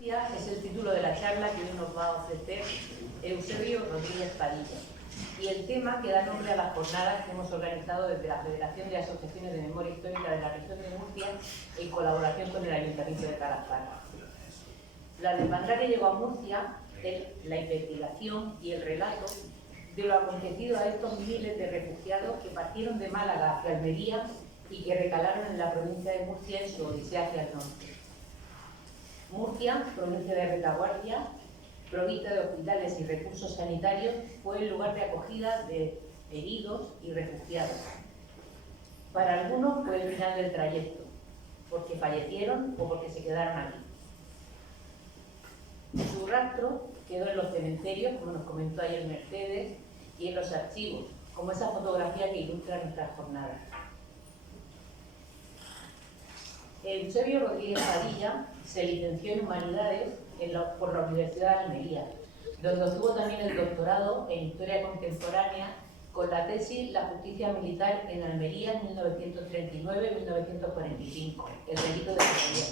Es el título de la charla que hoy nos va a ofrecer Eusebio Rodríguez Padilla. Y el tema que da nombre a las jornadas que hemos organizado desde la Federación de Asociaciones de Memoria Histórica de la región de Murcia en colaboración con el Ayuntamiento de Calafate. La hermandad que llegó a Murcia es la investigación y el relato de lo acontecido a estos miles de refugiados que partieron de Málaga hacia Almería y que recalaron en la provincia de Murcia en su odisea hacia el norte. Murcia, provincia de retaguardia, provista de hospitales y recursos sanitarios, fue el lugar de acogida de heridos y refugiados. Para algunos fue el final del trayecto, porque fallecieron o porque se quedaron aquí. Su rastro quedó en los cementerios, como nos comentó ayer Mercedes, y en los archivos, como esa fotografía que ilustra nuestras jornadas. Eusebio Rodríguez Padilla se licenció en Humanidades por la Universidad de Almería, donde obtuvo también el doctorado en Historia Contemporánea con la tesis La justicia militar en Almería 1939-1945, el delito de Almería.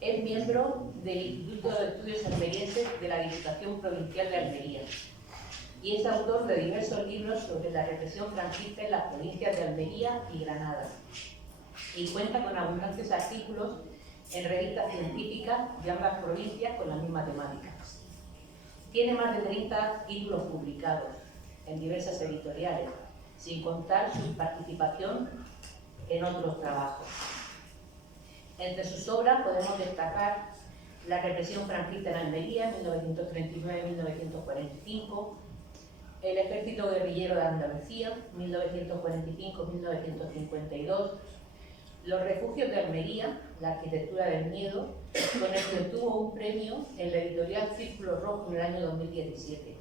Es miembro del Instituto de Estudios Almerienses de la Diputación Provincial de Almería y es autor de diversos libros sobre la represión franquista en las provincias de Almería y Granada, y cuenta con abundantes artículos en revistas científicas de ambas provincias con la misma temática. Tiene más de 30 títulos publicados en diversas editoriales, sin contar su participación en otros trabajos. Entre sus obras podemos destacar La represión franquista en Almería, 1939-1945, El ejército guerrillero de Andalucía, 1945-1952, Los refugios de Almería, la arquitectura del miedo, con el que obtuvo un premio en la editorial Círculo Rojo en el año 2017.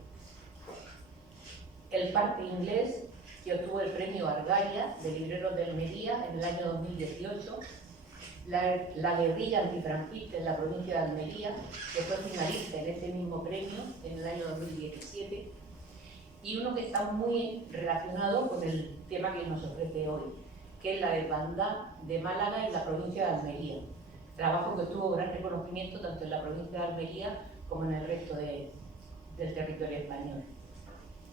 El parte inglés, que obtuvo el premio Argaya de Libreros de Almería en el año 2018. La guerrilla antifranquista en la provincia de Almería, que fue finalista en este mismo premio en el año 2017. Y uno que está muy relacionado con el tema que nos ofrece hoy, que es la hermandad de Málaga en la provincia de Almería, trabajo que tuvo gran reconocimiento tanto en la provincia de Almería como en el resto del territorio español.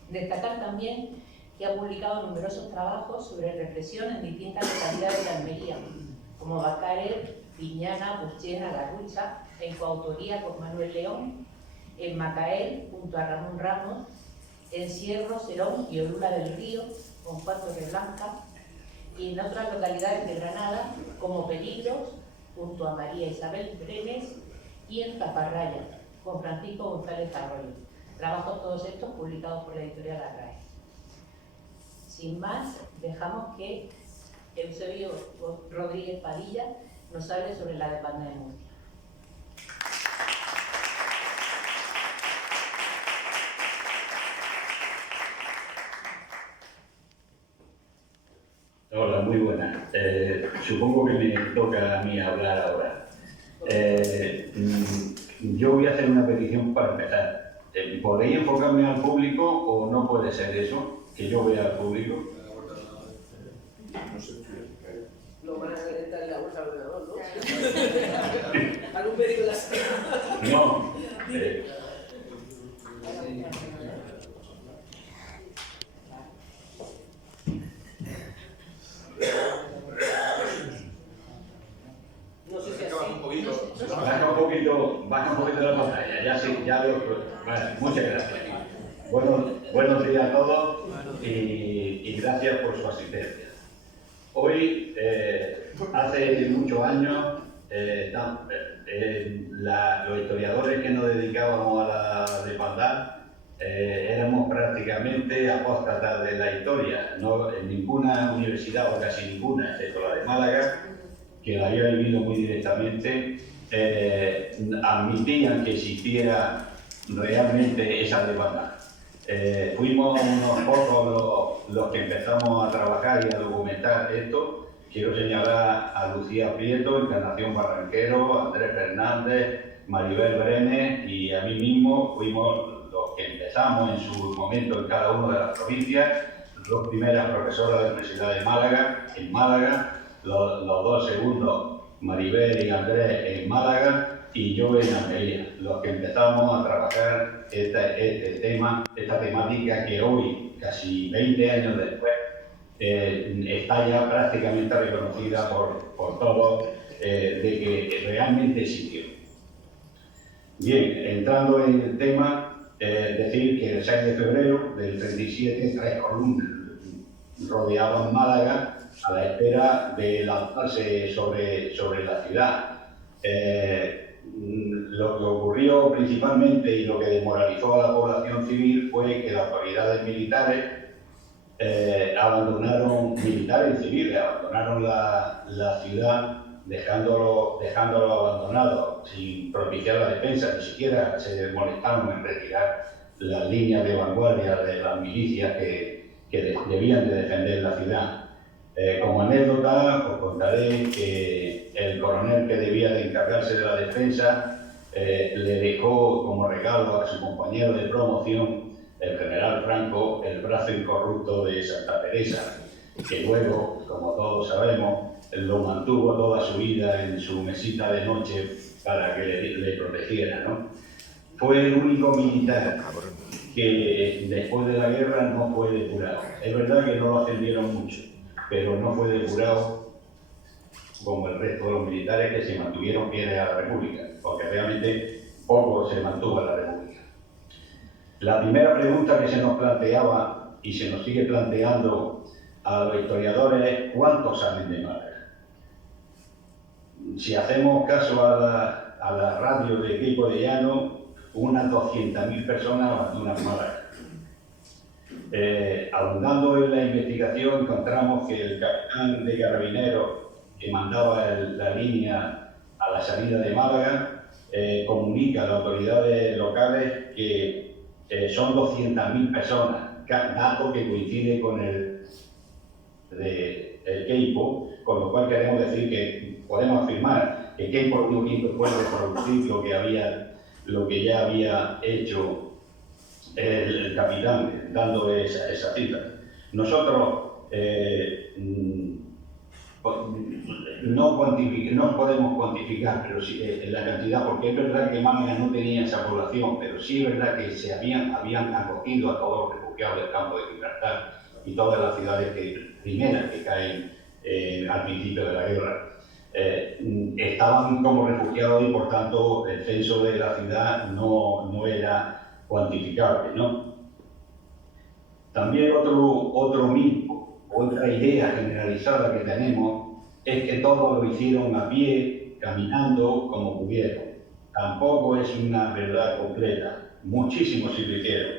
Destacar también que ha publicado numerosos trabajos sobre represión en distintas localidades de Almería, como Bacaer, Piñana, Puchena, La Rucha, en coautoría con Manuel León, en Macael, junto a Ramón Ramos, en Sierro, Serón y Orula del Río, con Juan Torreblanca, y en otras localidades de Granada, como Peligros, junto a María Isabel Brenes, y en Zaparraya, con Francisco González Arroyo. Trabajos todos estos publicados por la editorial Arrae. Sin más, dejamos que Eusebio Rodríguez Padilla nos hable sobre la demanda de Murcia. Hola, muy buenas. Supongo que me toca a mí hablar ahora. Yo voy a hacer una petición para empezar. ¿Podéis enfocarme al público o no puede ser eso? Que yo vea al público. Lo van a calentar en la bolsa al ordenador, ¿no? ¿Algún médico en la sala? No. No sé si Baja un poquito. Baja un poquito la pantalla. Ya veo. Vale, muchas gracias. Buenos días a todos y gracias por su asistencia. Hoy, hace muchos años, los historiadores que nos dedicábamos a la hermandad éramos prácticamente apóstatas de la historia. No, en ninguna universidad, o casi ninguna, excepto la de Málaga, que la había vivido muy directamente, admitían que existiera realmente esa hermandad. Fuimos unos pocos los que empezamos a trabajar y a documentar esto. Quiero señalar a Lucía Prieto, Encarnación Barranquero, Andrés Fernández, Maribel Brenes y a mí mismo. Fuimos los que empezamos en su momento en cada una de las provincias, dos primeras profesoras de la Universidad de Málaga, en Málaga, los dos segundos, Maribel y Andrés, en Málaga, y yo en Almería, los que empezamos a trabajar esta temática que hoy, casi 20 años después, está ya prácticamente reconocida por todos de que realmente existió. Bien, entrando en el tema, decir que el 6 de febrero del 37, 3 columnas rodeaban Málaga a la espera de lanzarse sobre la ciudad. Lo que ocurrió principalmente y lo que desmoralizó a la población civil fue que las autoridades militares militares y civiles abandonaron la ciudad dejándolo abandonado sin propiciar la defensa, ni siquiera se molestaron en retirar las líneas de vanguardia de las milicias que debían de defender la ciudad. Como anécdota os contaré que el coronel que debía de encargarse de la defensa le dejó como regalo a su compañero de promoción, el general Franco, el brazo incorrupto de Santa Teresa, que luego, como todos sabemos, lo mantuvo toda su vida en su mesita de noche para que le protegiera, ¿no? Fue el único militar que después de la guerra no fue depurado. Es verdad que no lo ascendieron mucho, pero no fue depurado como el resto de los militares que se mantuvieron fieles a la República, porque realmente poco se mantuvo a la República. La primera pregunta que se nos planteaba y se nos sigue planteando a los historiadores es ¿cuántos salen de Málaga? Si hacemos caso a la radio de Queipo de Llano, unas 200.000 personas abandonan Málaga. Abundando en la investigación, encontramos que el capitán de carabineros que mandaba la línea a la salida de Málaga comunica a las autoridades locales que son 200.000 personas, dato que coincide con el de Queipo, con lo cual queremos decir que podemos afirmar que Queipo lo único que hizo fue reproducir lo que ya había hecho el capitán, dando esa cifra. Nosotros no podemos cuantificar pero sí, la cantidad, porque es verdad que Málaga no tenía esa población, pero sí es verdad que se habían acogido a todos los refugiados del campo de Gibraltar y todas las ciudades primeras que caen al principio de la guerra. Estaban como refugiados y por tanto el censo de la ciudad no era cuantificable, ¿no? También otro mito, otra idea generalizada que tenemos es que todos lo hicieron a pie, caminando como pudieron. Tampoco es una verdad completa, muchísimos sí lo hicieron,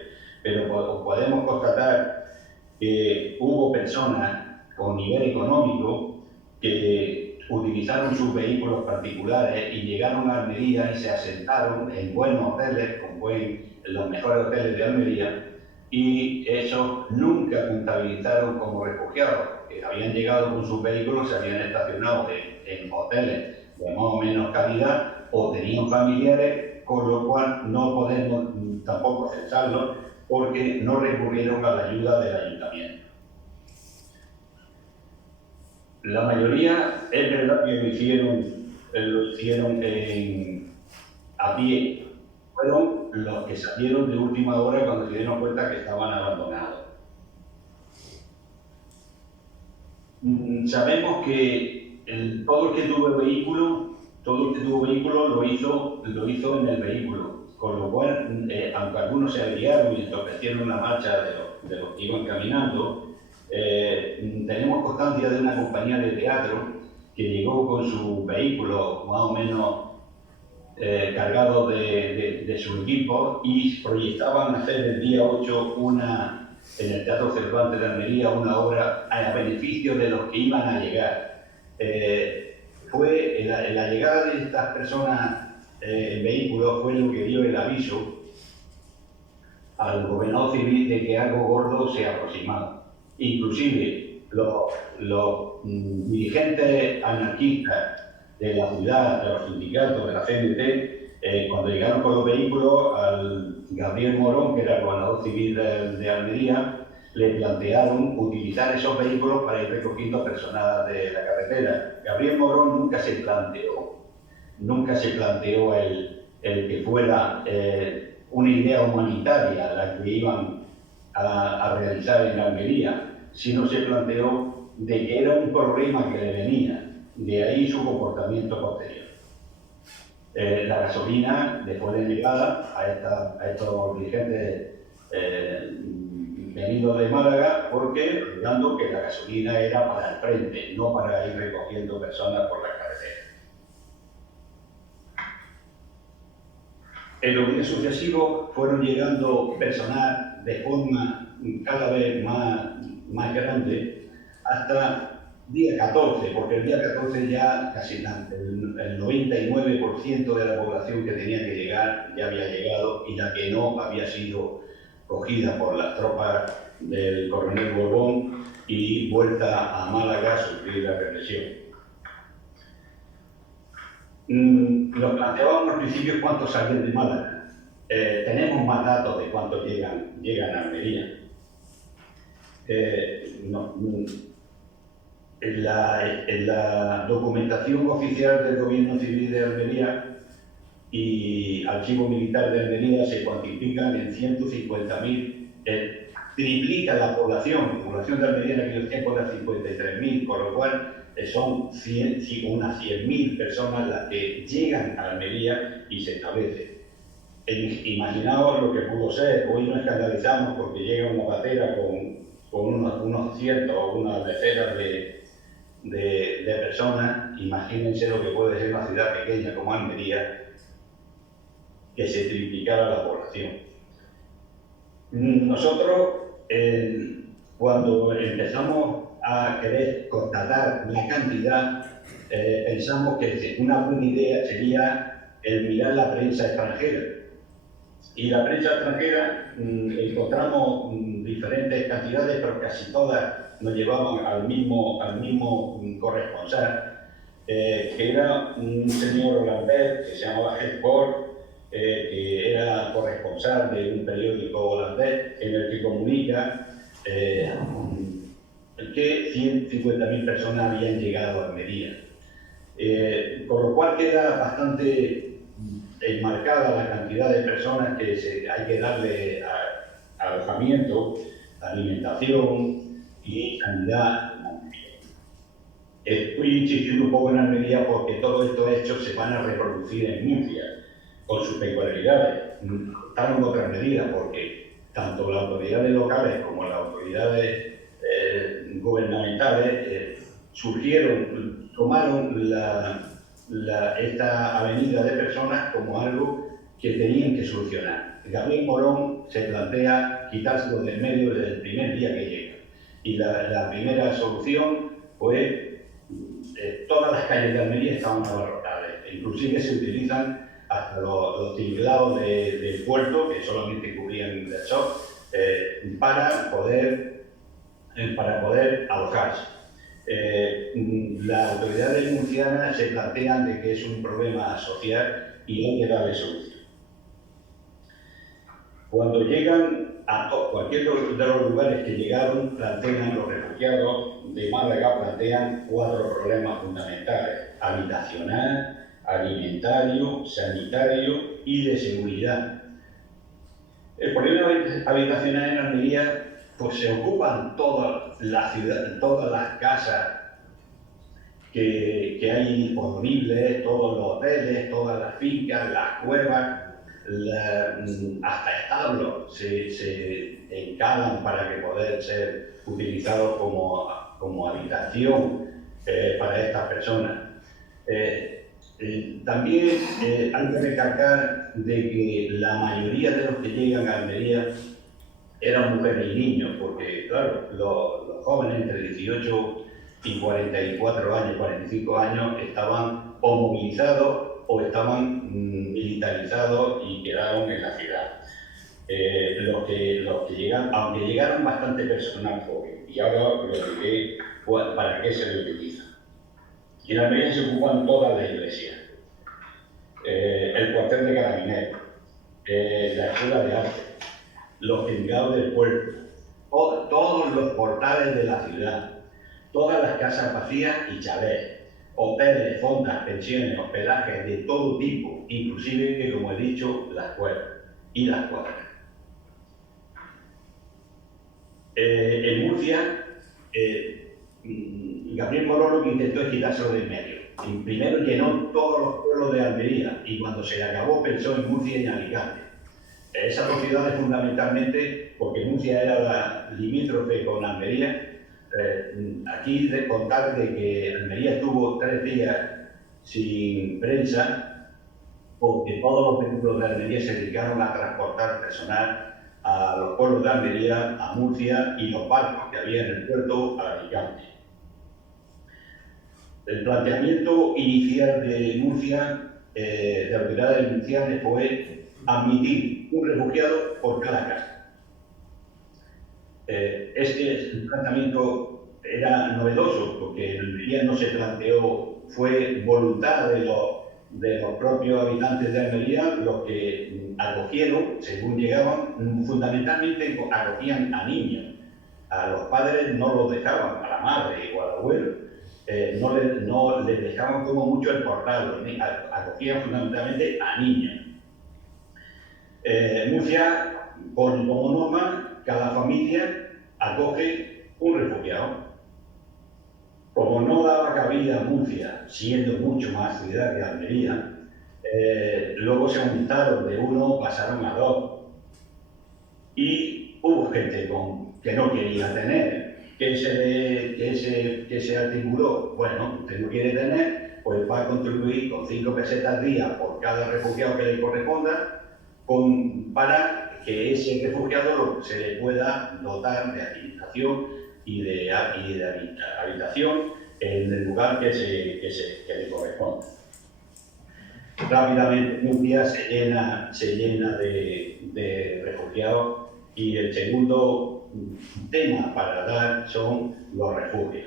pero podemos constatar que hubo personas con nivel económico que utilizaron sus vehículos particulares y llegaron a Almería y se asentaron en buenos hoteles, en los mejores hoteles de Almería, y esos nunca contabilizaron como refugiados, que habían llegado con sus vehículos, se habían estacionado en hoteles de más o menos calidad o tenían familiares, con lo cual no podemos tampoco censarlos porque no recurrieron a la ayuda del ayuntamiento. La mayoría es verdad que lo hicieron a pie. Fueron los que salieron de última hora cuando se dieron cuenta que estaban abandonados. Sabemos que todo el que tuvo vehículo lo hizo en el vehículo, con lo cual, aunque algunos se aliaron y entorpecieron la marcha de los que iban caminando, tenemos constancia de una compañía de teatro que llegó con su vehículo más o menos cargado de su equipo y proyectaban hacer el día 8 en el Teatro Cervantes de Almería una obra a beneficio de los que iban a llegar. La llegada de estas personas en vehículos fue lo que dio el aviso al gobernador civil de que algo gordo se aproximaba. Inclusive los dirigentes anarquistas de la ciudad, de los sindicatos, de la CNT, cuando llegaron con los vehículos, al Gabriel Morón, que era el gobernador civil de Almería, le plantearon utilizar esos vehículos para ir recogiendo personas de la carretera. Gabriel Morón nunca se planteó nunca se planteó el que fuera una idea humanitaria la que iban a realizar en Almería, sino se planteó de que era un problema que le venía, de ahí su comportamiento posterior. La gasolina, después de llegada a estos dirigentes venidos de Málaga, porque alegando que la gasolina era para el frente, no para ir recogiendo personas por la carretera. En los días sucesivos fueron llegando personal de forma cada vez más grande hasta día 14, porque el día 14 ya casi el 99% de la población que tenía que llegar ya había llegado, y la que no había sido cogida por las tropas del coronel Borbón y vuelta a Málaga a sufrir la represión. Nos planteábamos al principio cuántos salen de Málaga. Tenemos más datos de cuántos llegan a Almería. En la documentación oficial del Gobierno Civil de Almería y Archivo Militar de Almería se cuantifican en 150.000, triplica la población de Almería en aquellos tiempos era 53.000, con lo cual son unas 100.000 personas las que llegan a Almería y se establecen. Imaginaos lo que pudo ser. Hoy nos escandalizamos porque llega una patera con unos cientos o unas decenas de personas. Imagínense lo que puede ser una ciudad pequeña como Almería, que se triplicara la población. Nosotros, cuando empezamos a querer constatar la cantidad, pensamos que una buena idea sería el mirar la prensa extranjera. Y la prensa extranjera encontramos diferentes cantidades, pero casi todas nos llevaban al mismo corresponsal, que era un señor holandés que se llamaba Hepburn, que era corresponsal de un periódico holandés, en el que comunica que 150.000 personas habían llegado a Almería. Con lo cual queda bastante enmarcada la cantidad de personas que hay que darle alojamiento, alimentación y sanidad. Estoy insistiendo un poco en Almería porque todos estos hechos se van a reproducir en Murcia, con sus peculiaridades, están en otras medidas, porque tanto las autoridades locales como las autoridades gubernamentales tomaron esta avenida de personas como algo que tenían que solucionar. Gabriel Morón se plantea quitárselo del medio desde el primer día que llega. Y la primera solución fue todas las calles de Almería estaban abarrotadas. Inclusive se utilizan hasta los tinglados del puerto, que solamente cubrían el shock, para poder alojarse. Las autoridades murcianas se plantean de que es un problema social y hay que darle solución. Cuando llegan a cualquier de los lugares que llegaron, plantean los refugiados de Málaga, plantean 4 problemas fundamentales: habitacional, alimentario, sanitario y de seguridad. El problema habitacional en Almería, pues se ocupan todas las casas que hay disponibles, todos los hoteles, todas las fincas, las cuevas, hasta establos se encalan para que puedan ser utilizados como habitación para estas personas. También hay que recalcar de que la mayoría de los que llegan a Almería eran mujeres y niños, porque claro, los jóvenes entre 18 y 44 años, 45 años estaban o movilizados o estaban militarizados y quedaron en la ciudad. Los que llegan, aunque llegaron bastante personal joven, y ahora lo diré para qué se le utiliza. En Almería se ocupan todas las iglesias, el cuartel de carabineros, la escuela de arte, los juzgados del puerto, todos los portales de la ciudad, todas las casas vacías y chalés, hoteles, fondas, pensiones, hospedajes de todo tipo, inclusive, como he dicho, la escuela y las cuadras. En Murcia, Gabriel Morón lo que intentó es quitárselo del medio. Primero llenó todos los pueblos de Almería y cuando se le acabó pensó en Murcia y en Alicante. Esas dos ciudades fundamentalmente, porque Murcia era la limítrofe con Almería. Aquí de contar de que Almería estuvo 3 días sin prensa porque todos los vehículos de Almería se dedicaron a transportar personal a los pueblos de Almería, a Murcia y los barcos que había en el puerto a Alicante. El planteamiento inicial de Murcia, de autoridades murcianas, fue admitir un refugiado por cada casa. Este planteamiento era novedoso porque en Almería no se planteó, fue voluntad de los propios habitantes de Almería los que acogieron, según llegaban, fundamentalmente acogían a niños. A los padres no los dejaban, a la madre o al abuelo. No les dejaban como mucho el portal, acogían fundamentalmente a niños. Murcia pone como norma, cada familia acoge un refugiado. Como no daba cabida a Murcia, siendo mucho más ciudad que Almería, luego se aumentaron de 1, pasaron a 2. Y hubo gente que no quería tener. ¿Qué se articuló? Bueno, usted no quiere tener, pues va a contribuir con 5 pesetas al día por cada refugiado que le corresponda, para que ese refugiado se le pueda dotar de alimentación y de habitación en el lugar que le corresponda. Rápidamente Murcia se llena de refugiados y el segundo tema para dar son los refugios.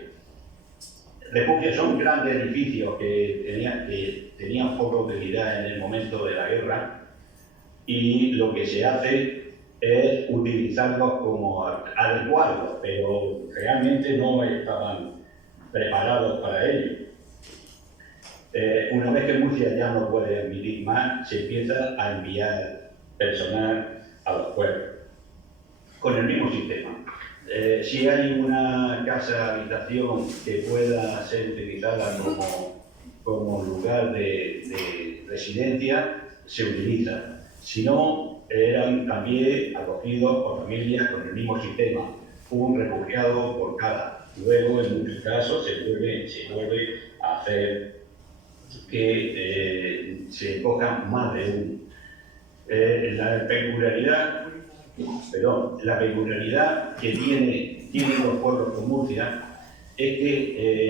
Refugios son grandes edificios que tenían poca utilidad en el momento de la guerra y lo que se hace es utilizarlos como adecuados, pero realmente no estaban preparados para ello. Una vez que Murcia ya no puede admitir más, se empieza a enviar personal a los pueblos, con el mismo sistema. Si hay una casa-habitación que pueda ser utilizada como lugar de residencia, se utiliza. Si no, eran también acogidos por familias con el mismo sistema, un refugiado por cada. Luego, en muchos casos, se vuelve a hacer que se cojan más de uno. La peculiaridad que tienen los pueblos con Murcia es que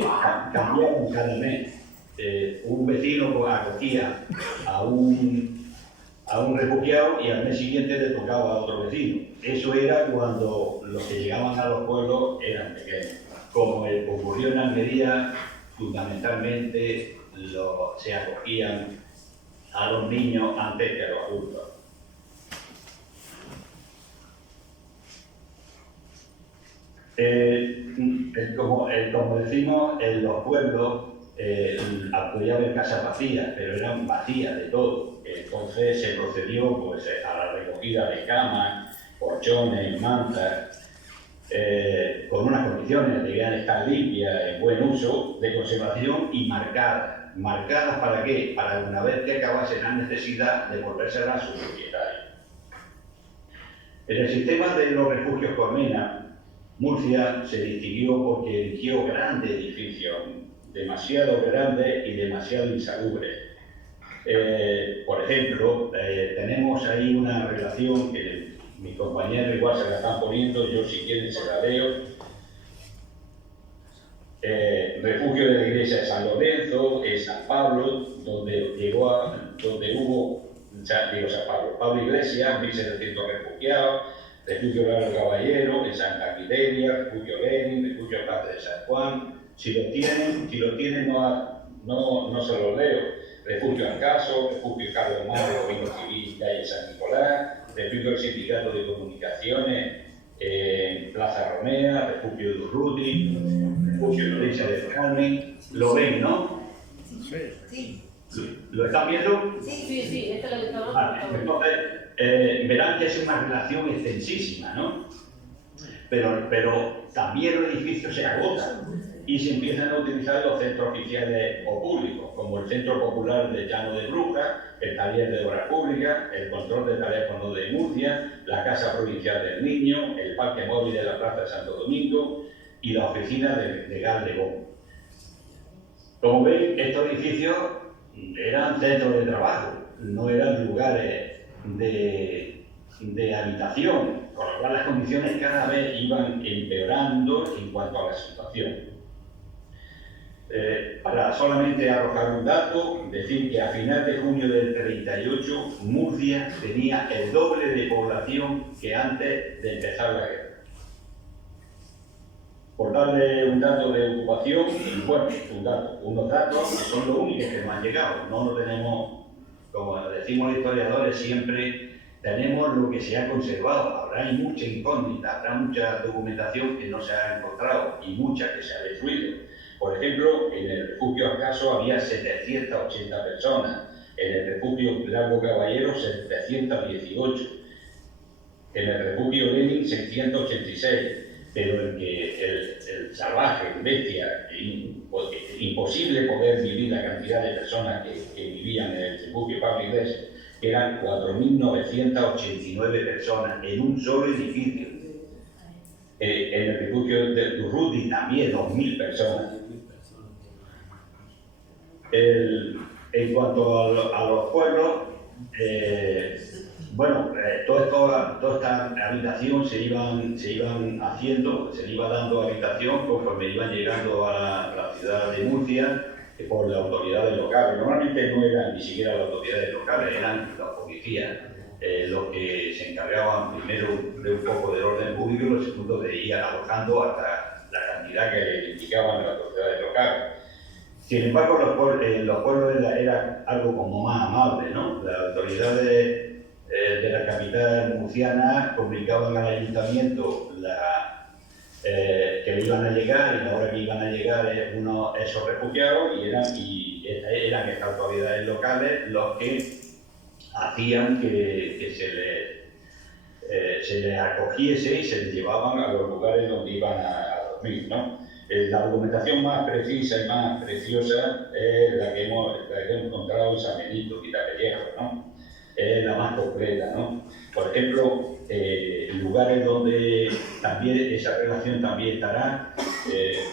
cambiaban cada mes. Un vecino acogía a un refugiado y al mes siguiente le tocaba a otro vecino. Eso era cuando los que llegaban a los pueblos eran pequeños. Como ocurrió en Almería, fundamentalmente se acogían a los niños antes que a los adultos. Como decimos, en los pueblos podía haber casas vacías, pero eran vacías de todo. Entonces se procedió pues, a la recogida de camas, colchones, mantas, con unas condiciones, debían estar limpias, en buen uso, de conservación y marcadas. ¿Marcadas para qué? Para una vez que acabase la necesidad de volvérselas a sus propietarios. En el sistema de los refugios Colmena, Murcia se distinguió porque eligió grandes edificios, demasiado grandes y demasiado insalubres. Por ejemplo, tenemos ahí una relación que mi compañero igual se la están poniendo, yo si quieren se la leo. Refugio de la iglesia de San Lorenzo, en San Pablo, donde hubo San Pablo Iglesia, 1.700 refugiados, refugio Largo Caballero, en Santa Quiteria, refugio Lenin, refugio Plaza de San Juan. Si lo tienen no se los leo. Refugio Ancaso, refugio Carlos Mario, Camino Civil, calle San Nicolás, refugio del Sindicato de Comunicaciones, Plaza Romea, refugio de Urruti, refugio de Iglesia de Carmen. Lo ven, ¿no? Sí. ¿Lo están viendo? Sí, esta es la que estamos Vale, entonces, verán que es una relación extensísima, ¿no? Pero también los edificios se agotan y se empiezan a utilizar los centros oficiales o públicos, como el Centro Popular de Llano de Brujas, el Taller de Obras Públicas, el Control de Teléfono de Murcia, la Casa Provincial del Niño, el Parque Móvil de la Plaza de Santo Domingo y la Oficina de Gas de Gómez. Como veis, estos edificios eran centros de trabajo, no eran lugares de habitación, con lo cual las condiciones cada vez iban empeorando en cuanto a la situación. Para solamente arrojar un dato, decir que a final de junio del 38 Murcia tenía el doble de población que antes de empezar la guerra. Por darle un dato de ocupación, bueno, unos datos que son los únicos que nos han llegado. No lo tenemos, como decimos los historiadores siempre, tenemos lo que se ha conservado. Habrá mucha incógnita, habrá mucha documentación que no se ha encontrado y mucha que se ha destruido. Por ejemplo, en el refugio Acaso había 780 personas, en el refugio Largo Caballero 718, en el refugio Lenin 686. Pero en que el salvaje, el bestia, imposible poder vivir la cantidad de personas que vivían en el refugio Pablo Iglesias, que eran 4.989 personas en un solo edificio. En el refugio de Durruti también 2.000 personas. En cuanto a los pueblos, bueno, toda esta habitación se iban haciendo, se iba dando habitación conforme iban llegando a la ciudad de Murcia por las autoridades locales. Normalmente no eran ni siquiera las autoridades locales, eran los policías los que se encargaban primero de un poco del orden público y lo segundo de ir alojando hasta la cantidad que le indicaban las autoridades locales. Sin embargo, los pueblos eran algo como más amables, ¿no? Las autoridades de la capital murciana comunicaban al ayuntamiento que iban a llegar y la hora que iban a llegar esos refugiados y eran estas autoridades locales los que hacían que se les acogiese y se les llevaban a los lugares donde iban a dormir, ¿no? La documentación más precisa y más preciosa es la que hemos encontrado en San Benito y Tapellejo, ¿no? Es la más completa, ¿no? Por ejemplo, lugares donde también esa relación también estará,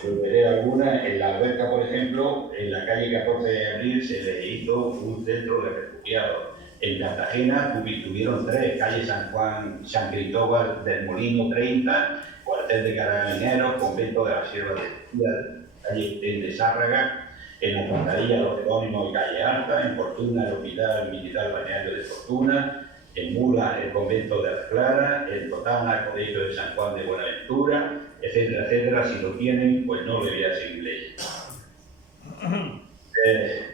volveré a algunas. En la Alberca, por ejemplo, en la calle 14 de abril se le hizo un centro de refugiados. En Cartagena tuvieron 3, calle San Juan, San Cristóbal del Molino 30, cuartel de carabineros, convento de la Sierra de Castilla, calle de Zárraga, en la Fontanilla Los Jerónimos y calle Alta, en Fortuna el Hospital Militar Balneario de Fortuna, en Mula el convento de Las Claras, en Totana el colegio de San Juan de Buenaventura, etcétera, etcétera. Si lo tienen, pues no le voy a seguir leyendo.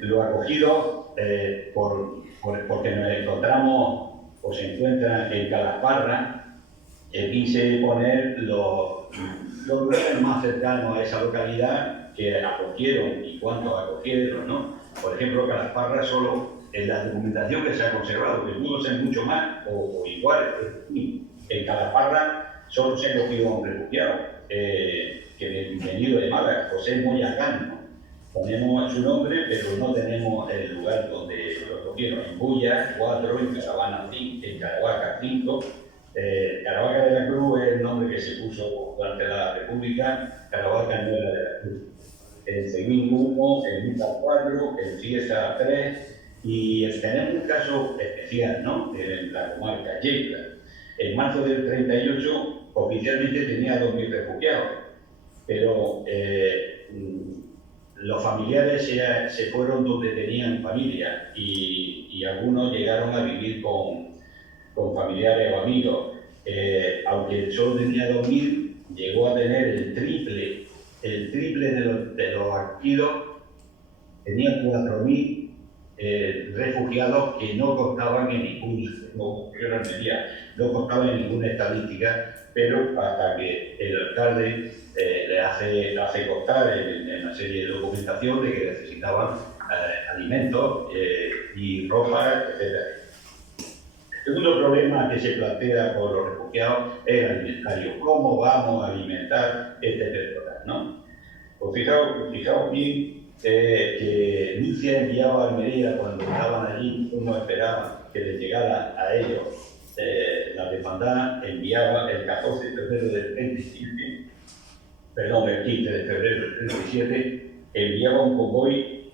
Lo acogido porque nos encontramos o se encuentran en Calasparra, quise poner los lugares más cercanos a esa localidad que acogieron y cuántos acogieron, ¿no? Por ejemplo, Calasparra solo en la documentación que se ha conservado, que pudo ser mucho más o igual. En Calasparra solo se ha cogido a un refugiado, que venido de Málaga, José Moyacán. Ponemos su nombre, pero no tenemos el lugar donde lo cogieron. En Bulla, 4, en Caravana 5, en Caravaca 5. Caravaca de la Cruz es el nombre que se puso durante la República. Caravaca no era de la Cruz. En Seguín 1, en Luca 4, en Cieza 3, y tenemos un caso especial, ¿no? En la comarca Lleida. En marzo del 38 oficialmente tenía 2.000 refugiados, pero los familiares se fueron donde tenían familia y algunos llegaron a vivir con familiares o amigos. Aunque solo tenía 2.000, llegó a tener el triple de los acogidos. Tenía 4.000 refugiados que no constaban en ninguna estadística, pero hasta que el alcalde le hace constar en una serie de documentación de que necesitaban alimentos y ropa, etc. El segundo problema que se plantea por los refugiados es el alimentario. ¿Cómo vamos a alimentar este personal, no? Pues fijaos bien que Lucia enviaba a Almería cuando estaban allí, uno esperaba que les llegara a ellos la demanda, enviaba el 14 de febrero del 37, perdón, el 15 de febrero del 37, enviaba un convoy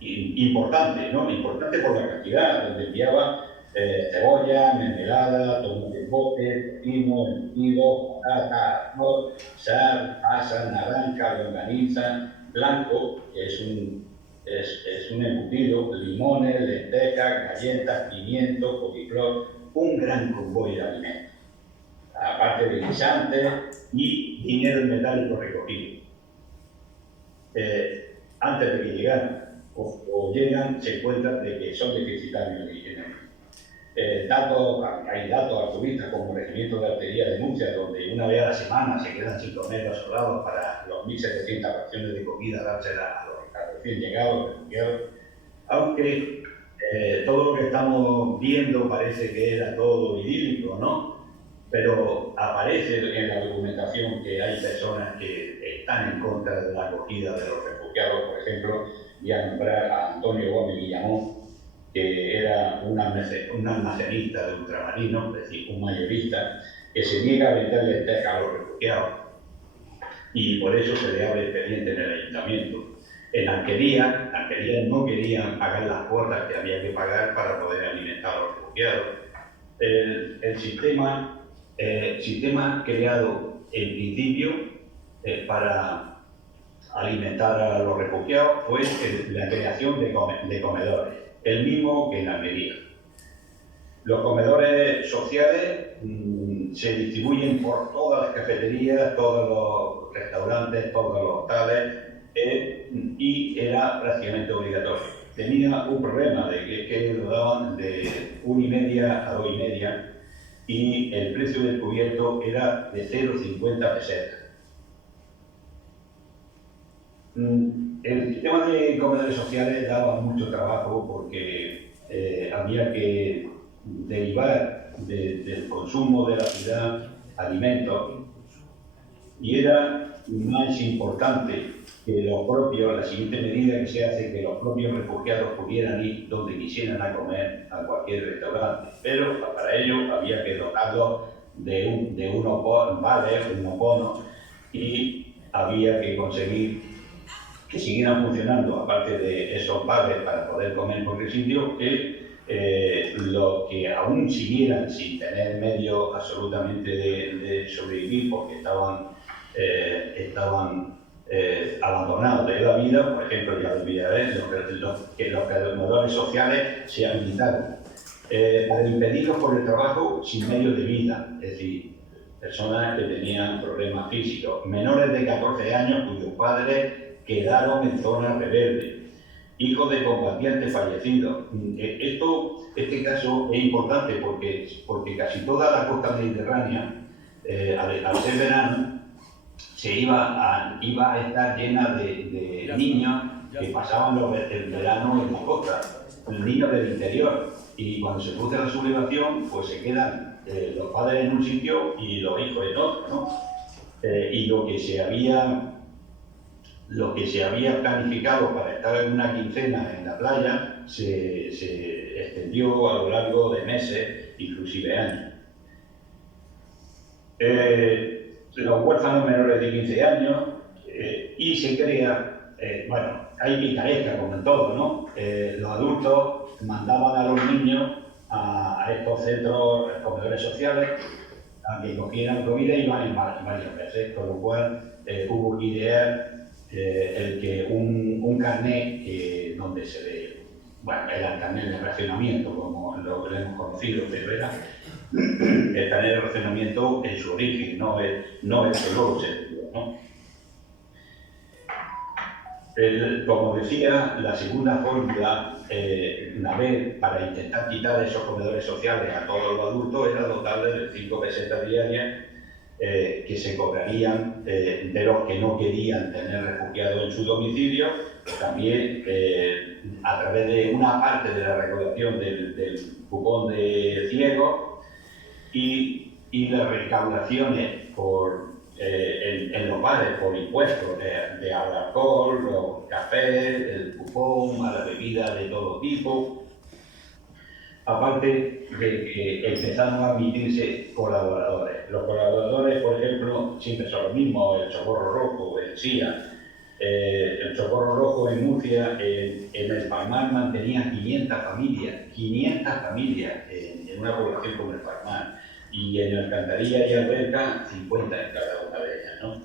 importante, ¿no? Importante por la cantidad, donde enviaba cebolla, mermelada, tomate bote, pepino, embutido, patata, arroz, sal, pasas, naranja, longaniza, blanco, que es un embutido, limones, lentejas, galletas, pimiento, coliflor, un gran convoy de alimentos. Aparte de guisantes y dinero en metálico recogido. Antes de que llegaran o llegan, se encuentran de que son deficitarios originalmente. Hay datos altruistas como el Regimiento de Artillería de Murcia, donde una vez a la semana se quedan sin comer los soldados para los 1.700 raciones de comida dárselas a los recién llegados, refugiados. Aunque todo lo que estamos viendo parece que era todo idílico, ¿no? Pero aparece en la documentación que hay personas que están en contra de la acogida de los refugiados. Por ejemplo, voy a nombrar a Antonio Gómez Guillamón, que era un almacenista de ultramarinos, es decir, un mayorista, que se niega a vender lentejas a los refugiados. Y por eso se le abre expediente en el ayuntamiento. En Alquería no querían pagar las cuotas que había que pagar para poder alimentar a los refugiados. El sistema creado en principio para alimentar a los refugiados fue la creación de comedores, el mismo que en Almería. Los comedores sociales se distribuyen por todas las cafeterías, todos los restaurantes, todos los hostales, y era prácticamente obligatorio. Tenía un problema de que lo daban de 1,5 a 2,5 y el precio del cubierto era de 0,50 pesetas. El sistema de comedores sociales daba mucho trabajo porque había que derivar del consumo de la ciudad alimentos, y era más importante que la siguiente medida que se hace, que los propios refugiados pudieran ir donde quisieran a comer a cualquier restaurante, pero para ello había que dotarlos de unos vales, unos bonos, y había que conseguir que siguieran funcionando, aparte de esos vales para poder comer en cualquier sitio, que los que aún siguieran sin tener medios absolutamente de sobrevivir porque estaban abandonados de la vida. Por ejemplo, ya debería ver los comedores sociales se habilitaron para impedirlos por el trabajo sin medios de vida, es decir, personas que tenían problemas físicos, menores de 14 años cuyos padres quedaron en zonas rebeldes, hijos de combatientes fallecidos. Este caso es importante porque casi toda la costa mediterránea, al ser verano, iba a estar llena de niños que pasaban el verano en la costa, niños del interior, y cuando se produce la sublevación, pues se quedan los padres en un sitio y los hijos en otro, ¿no? Y lo que se había planificado para estar en una quincena en la playa se extendió a lo largo de meses, inclusive años. Los huérfanos menores de 15 años, y se crea, hay picaresca como en todo, ¿no? Los adultos mandaban a los niños a estos centros, comedores sociales, a que cogieran comida y iban en varios meses, con lo cual hubo que idear el que un carnet donde se ve, era el carnet de racionamiento, como lo hemos conocido, pero era el carnet de racionamiento en su origen, no el que luego se dio, ¿no? Como decía, la segunda fórmula, una vez para intentar quitar esos comedores sociales a todos los adultos, era dotarles de 5 pesetas diarias que se cobrarían de los que no querían tener refugiados en su domicilio, también a través de una parte de la recaudación del cupón de ciego y las recaudaciones en los bares por impuestos de al alcohol, los cafés, el cupón, a la bebida de todo tipo. Aparte de que empezaron a admitirse colaboradores. Los colaboradores, por ejemplo, siempre son los mismos: el Socorro Rojo, el SIA. El Socorro Rojo en Murcia, en el Palmar, mantenía 500 familias en una población como el Palmar. Y en Alcantarilla y Alberca, 50 en cada una de ellas, ¿no?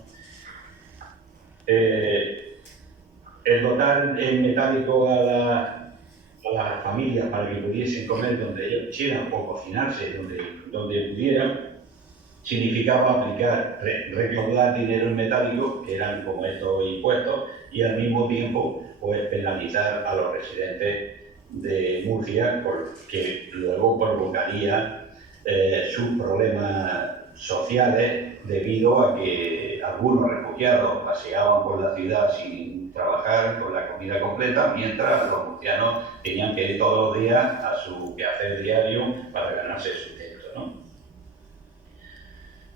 El dotar en metálico a las familias para que pudiesen comer donde ellos quisieran o cocinarse donde pudieran, significaba recaudar dinero en metálico, que eran como estos impuestos, y al mismo tiempo pues penalizar a los residentes de Murcia, que luego provocaría sus problemas sociales debido a que algunos refugiados paseaban por la ciudad sin trabajar, con la comida completa, mientras los murcianos tenían que ir todos los días a su quehacer diario para ganarse el sustento, ¿no?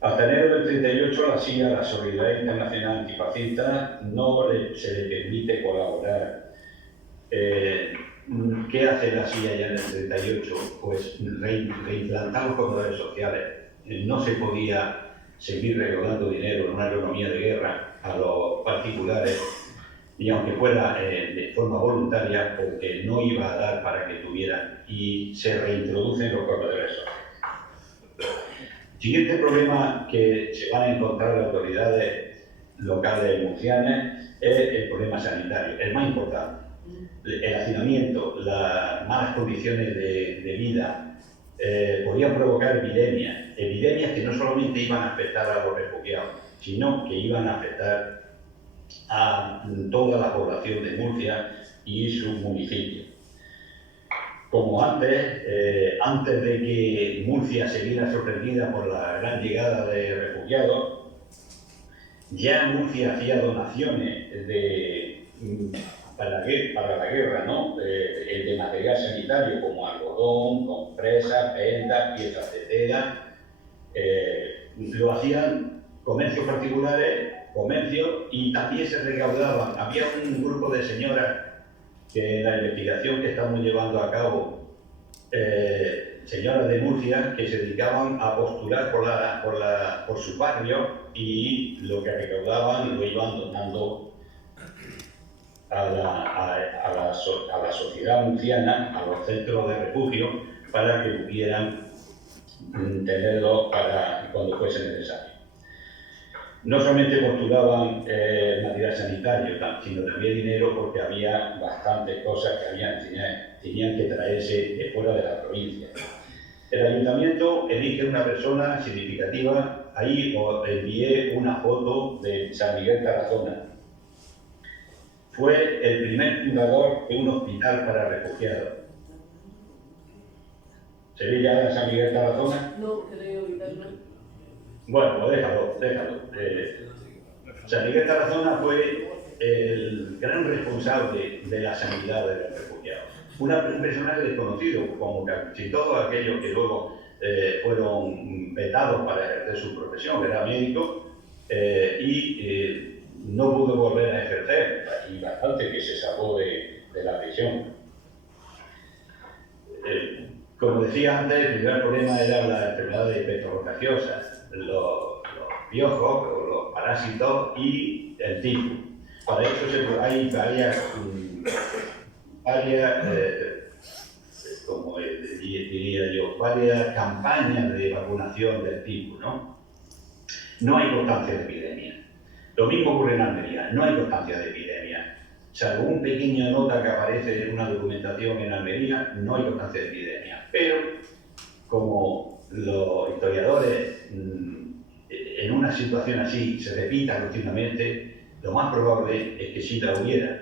Hasta enero del 38, la SIA, la Solidaridad Internacional Antifascista, no se le permite colaborar. ¿Qué hace la SIA ya en el 38? Pues reimplantar los comedores sociales. No se podía seguir recaudando dinero en una economía de guerra a los particulares, y aunque fuera de forma voluntaria, porque no iba a dar para que tuvieran, y se reintroducen los comedores sociales. El siguiente problema que se van a encontrar las autoridades locales murcianas es el problema sanitario, el más importante. El hacinamiento, las malas condiciones de vida podían provocar epidemias que no solamente iban a afectar a los refugiados, sino que iban a afectar a toda la población de Murcia y sus municipios. Como antes de que Murcia se viera sorprendida por la gran llegada de refugiados, ya Murcia hacía donaciones para la guerra, ¿no? De material sanitario como algodón, compresas, vendas, piezas de tela. Lo hacían comercios particulares, y también se recaudaban. Había un grupo de señoras que en la investigación que estamos llevando a cabo, señoras de Murcia, que se dedicaban a postular por su barrio, y lo que recaudaban lo iban donando a la sociedad murciana, a los centros de refugio, para que pudieran tenerlo para cuando fuese necesario. No solamente postulaban material sanitario, sino también dinero, porque había bastantes cosas que tenían que traerse de fuera de la provincia. El ayuntamiento elige una persona significativa. Ahí os envié una foto de San Miguel Tarazona. Fue el primer fundador de un hospital para refugiados. ¿Se ve ya San Miguel Tarazona? No, creo evitarlo. Bueno, pues déjalo. San Miguel Tarazona fue el gran responsable de la sanidad de los refugiados. Un personaje desconocido, como casi todos aquellos que luego fueron vetados para ejercer su profesión. Era médico y no pudo volver a ejercer, y bastante que se salvó de la prisión. Como decía antes, el primer problema era la enfermedad de hipertrofia, los piojos, los parásitos y el tifus. Para eso hay varias como diría yo, varias campañas de vacunación del tifus, ¿no? No hay constancia de epidemia. Lo mismo ocurre en Almería, no hay constancia de epidemia. Salvo una pequeña nota que aparece en una documentación en Almería, no hay constancia de epidemia. Pero, como los historiadores en una situación así se repita continuamente, lo más probable es que sí la hubiera,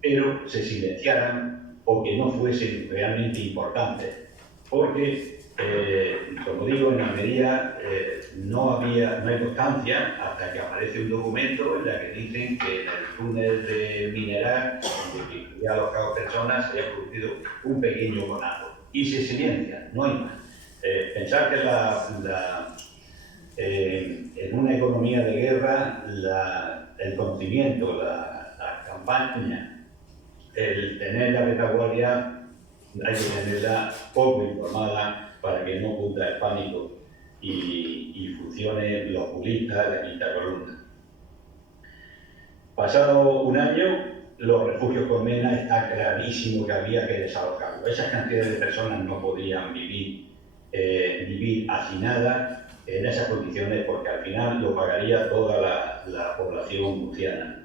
pero se silenciaran o que no fuesen realmente importantes. porque, como digo, en Almería no hay constancia hasta que aparece un documento en el que dicen que en el túnel de mineral, donde había alojado personas, se había producido un pequeño conato. Y se silencia, no hay más. Pensar que en una economía de guerra el conocimiento, la campaña, el tener la retaguardia, hay que tenerla poco informada para que no cunda el pánico y funcione los oculistas de la quinta columna. Pasado un año, los refugios Colmena está clarísimo que había que desalojarlos. Esas cantidades de personas no podían vivir hacinadas en esas condiciones, porque al final lo pagaría toda la población murciana.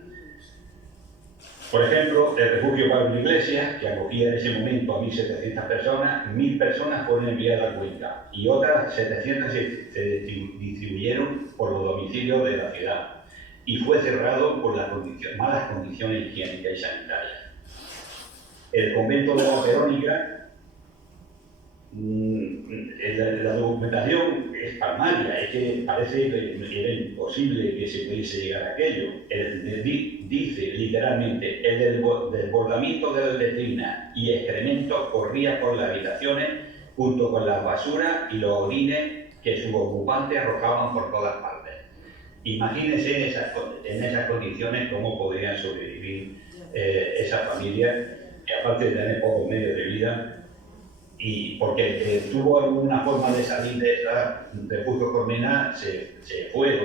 Por ejemplo, el refugio Pablo Iglesias, que acogía en ese momento a 1.700 personas, 1.000 personas fueron enviadas a Cuenca y otras 700 se distribuyeron por los domicilios de la ciudad y fue cerrado por las malas condiciones higiénicas y sanitarias. El convento de la Verónica, la documentación es palmaria, es que parece que era imposible que se pudiese llegar a aquello. Dice literalmente: el desbordamiento de las letrinas y excrementos corría por las habitaciones junto con las basuras y los orines que sus ocupantes arrojaban por todas partes. Imagínense en esas condiciones cómo podrían sobrevivir esas familias, que aparte de tener pocos medios de vida, y porque tuvo alguna forma de salir de esa refugio Colmena, se fue,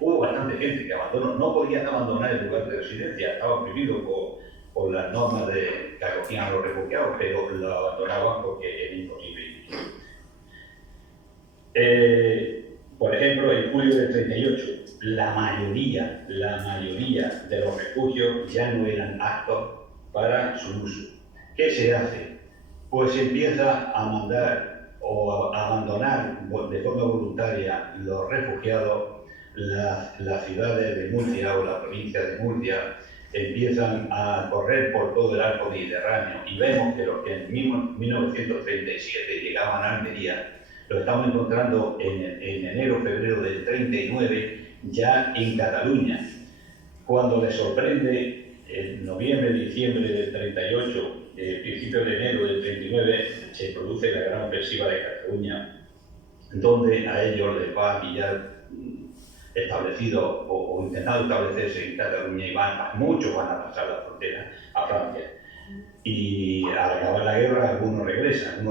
hubo bastante gente que abandonó, no podían abandonar el lugar de residencia, estaba prohibido por las normas que acogían a los refugiados, pero lo abandonaban porque era imposible. Por ejemplo, en julio del 38, la mayoría de los refugios ya no eran aptos para su uso. ¿Qué se hace? Pues se empieza a mandar o a abandonar de forma voluntaria los refugiados. Las ciudades de Murcia o la provincia de Murcia empiezan a correr por todo el arco mediterráneo y vemos que los que en 1937 llegaban a Almería lo estamos encontrando en enero-febrero del 39 ya en Cataluña. Cuando les sorprende en noviembre-diciembre del 38, principios de enero del 39, se produce la gran ofensiva de Cataluña, donde a ellos les va a pillar establecido o intentado establecerse en Cataluña y muchos van a pasar la frontera a Francia. Y al acabar la guerra algunos regresan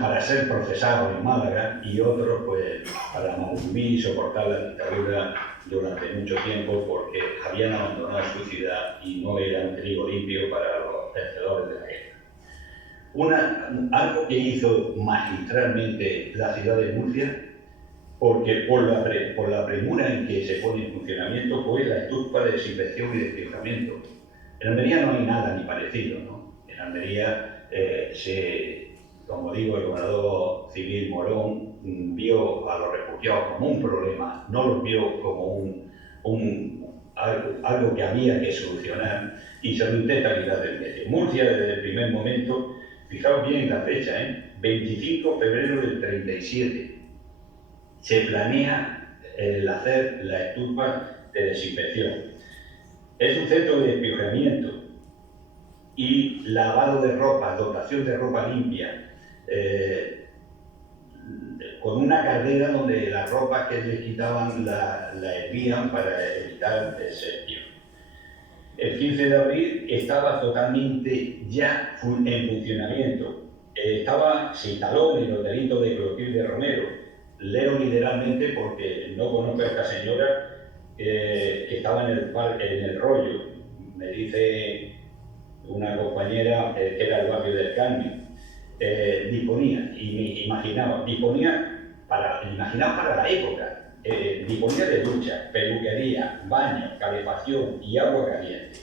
para ser procesados en Málaga y otros pues para malvivir y soportar la dictadura durante mucho tiempo porque habían abandonado su ciudad y no era un trigo limpio para los vencedores de la guerra. Algo que hizo magistralmente la ciudad de Murcia, porque por la premura en que se pone en funcionamiento, fue la estufa de desinfección y despejamiento. En Almería no hay nada ni parecido, ¿no? En Almería como digo, el gobernador civil Morón vio a los refugiados como un problema, no los vio como algo que había que solucionar y se lo intenta quitar del medio. Murcia, desde el primer momento, fijaos bien la fecha, 25 de febrero del 37, se planea el hacer la estufa de desinfección. Es un centro de despejamiento y lavado de ropa, dotación de ropa limpia, con una caldera donde las ropas que les quitaban la hervían para evitar deserción. El 15 de abril estaba totalmente ya en funcionamiento. Se instaló en el hotelito de Clotilde Romero. Leo literalmente porque no conozco a esta señora que estaba en el rollo. Me dice una compañera que era el barrio del Carmen. Disponía, y me imaginaba para la época, disponía de ducha, peluquería, baño, calefacción y agua caliente.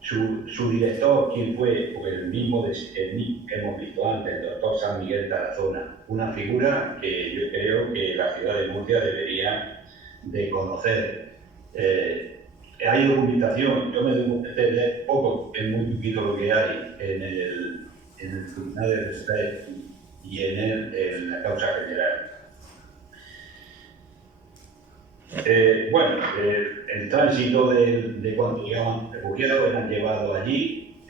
Su director, quien fue el mismo que hemos visto antes, el doctor San Miguel Tarazona, una figura que yo creo que la ciudad de Murcia debería de conocer. hay documentación, yo me documenté poco, es muy poquito lo que hay en el Tribunal de Respeto y en la causa general. El tránsito de cuando llegaban refugiados eran llevados allí,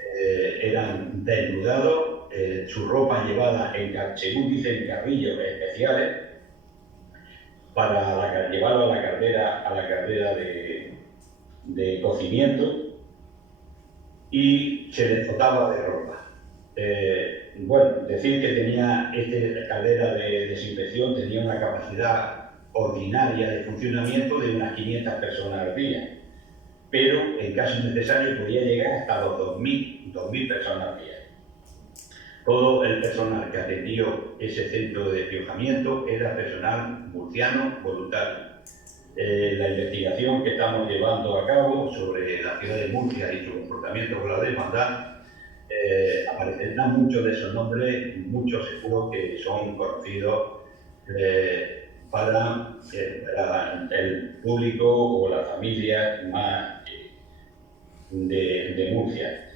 eran desnudados, su ropa llevada según dicen, carrillos especiales para llevarlo a la cartera de cocimiento, y se les dotaba de ropa. Decir que tenía esta caldera de desinfección tenía una capacidad ordinaria de funcionamiento de unas 500 personas al día, pero en caso necesario podía llegar hasta los 2.000 personas al día. Todo el personal que atendió ese centro de despojamiento era personal murciano voluntario. La investigación que estamos llevando a cabo sobre la ciudad de Murcia y su comportamiento con la desigualdad, aparecerán muchos de esos nombres, muchos seguro que son conocidos para el público o la familia más de Murcia.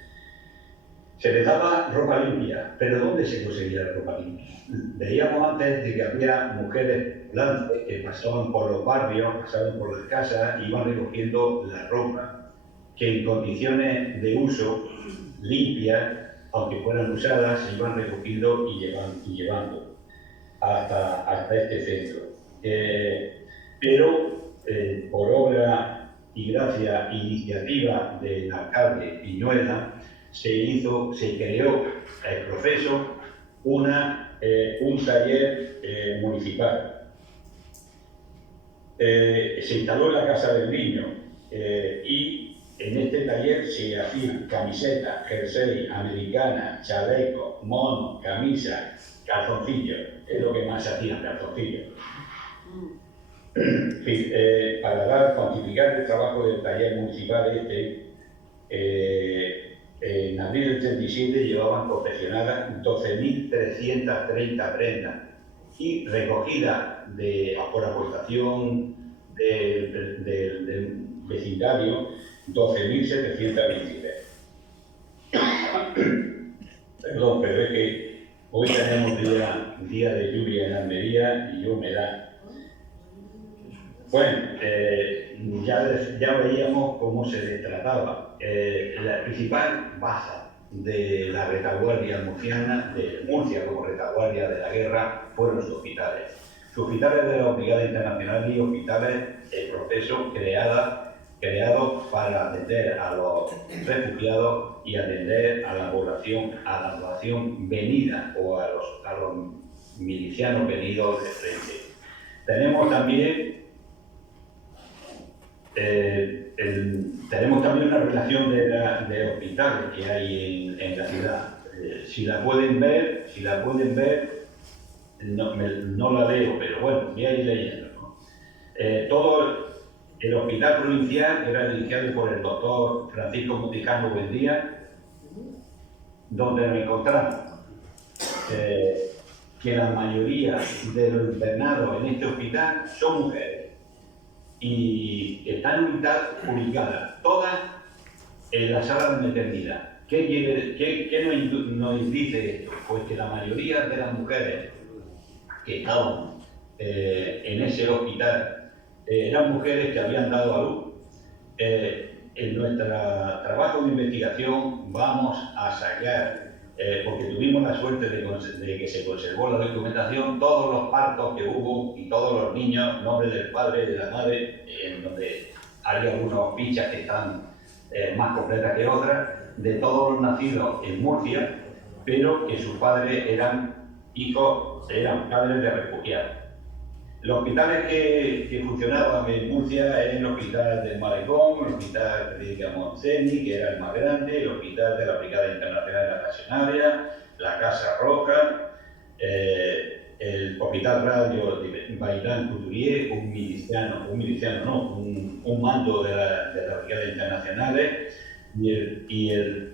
Se les daba ropa limpia, pero ¿dónde se conseguía la ropa limpia? Veíamos antes de que había mujeres blancas que pasaban por los barrios, pasaban por las casas, iban recogiendo la ropa que en condiciones de uso limpias, aunque fueran usadas, se iban recogiendo y llevando hasta este centro. Pero por obra y gracias a iniciativa del alcalde Piñuela, se creó el proceso un taller municipal. Se instaló en la Casa del Niño y en este taller se hacían camisetas, jersey, americana, chaleco, mono, camisa, calzoncillos. Es lo que más se hacían, calzoncillos. En fin, para cuantificar el trabajo del taller municipal en abril del 37 llevaban confeccionadas 12.330 prendas y recogida por aportación del vecindario 12.723. Perdón, pero es que hoy tenemos día de lluvia en Almería y humedad. Bueno, ya veíamos cómo se les trataba. La principal baza de la retaguardia murciana, de Murcia como retaguardia de la guerra, fueron sus hospitales. Sus hospitales de la Brigada Internacional y hospitales en proceso creados para atender a los refugiados y atender a la población venida o a los milicianos venidos de frente. Tenemos también una relación de hospitales que hay en la ciudad. Si la pueden ver, no la leo, pero bueno, voy a ir leyendo, ¿no? Todo el hospital provincial era dirigido por el doctor Francisco Montijano Buendía, donde nos encontramos que la mayoría de los internados en este hospital son mujeres. Y están ubicadas todas en la sala de maternidad. ¿Qué nos dice esto? Pues que la mayoría de las mujeres que estaban en ese hospital eran mujeres que habían dado a luz. En nuestro trabajo de investigación vamos a sacar, porque tuvimos la suerte de que se conservó la documentación, todos los partos que hubo y todos los niños, nombre del padre y de la madre, en donde hay algunas fichas que están más completas que otras, de todos los nacidos en Murcia, pero que sus padres eran padres de refugiados. Los hospitales que funcionaban en Murcia eran el Hospital del Malecón, el Hospital de Montseny, que era el más grande, el Hospital de la Brigada Internacional de la Pasionaria, la Casa Roja, el Hospital Radio de Bailán Couturier, un mando de la Brigada Internacional, y el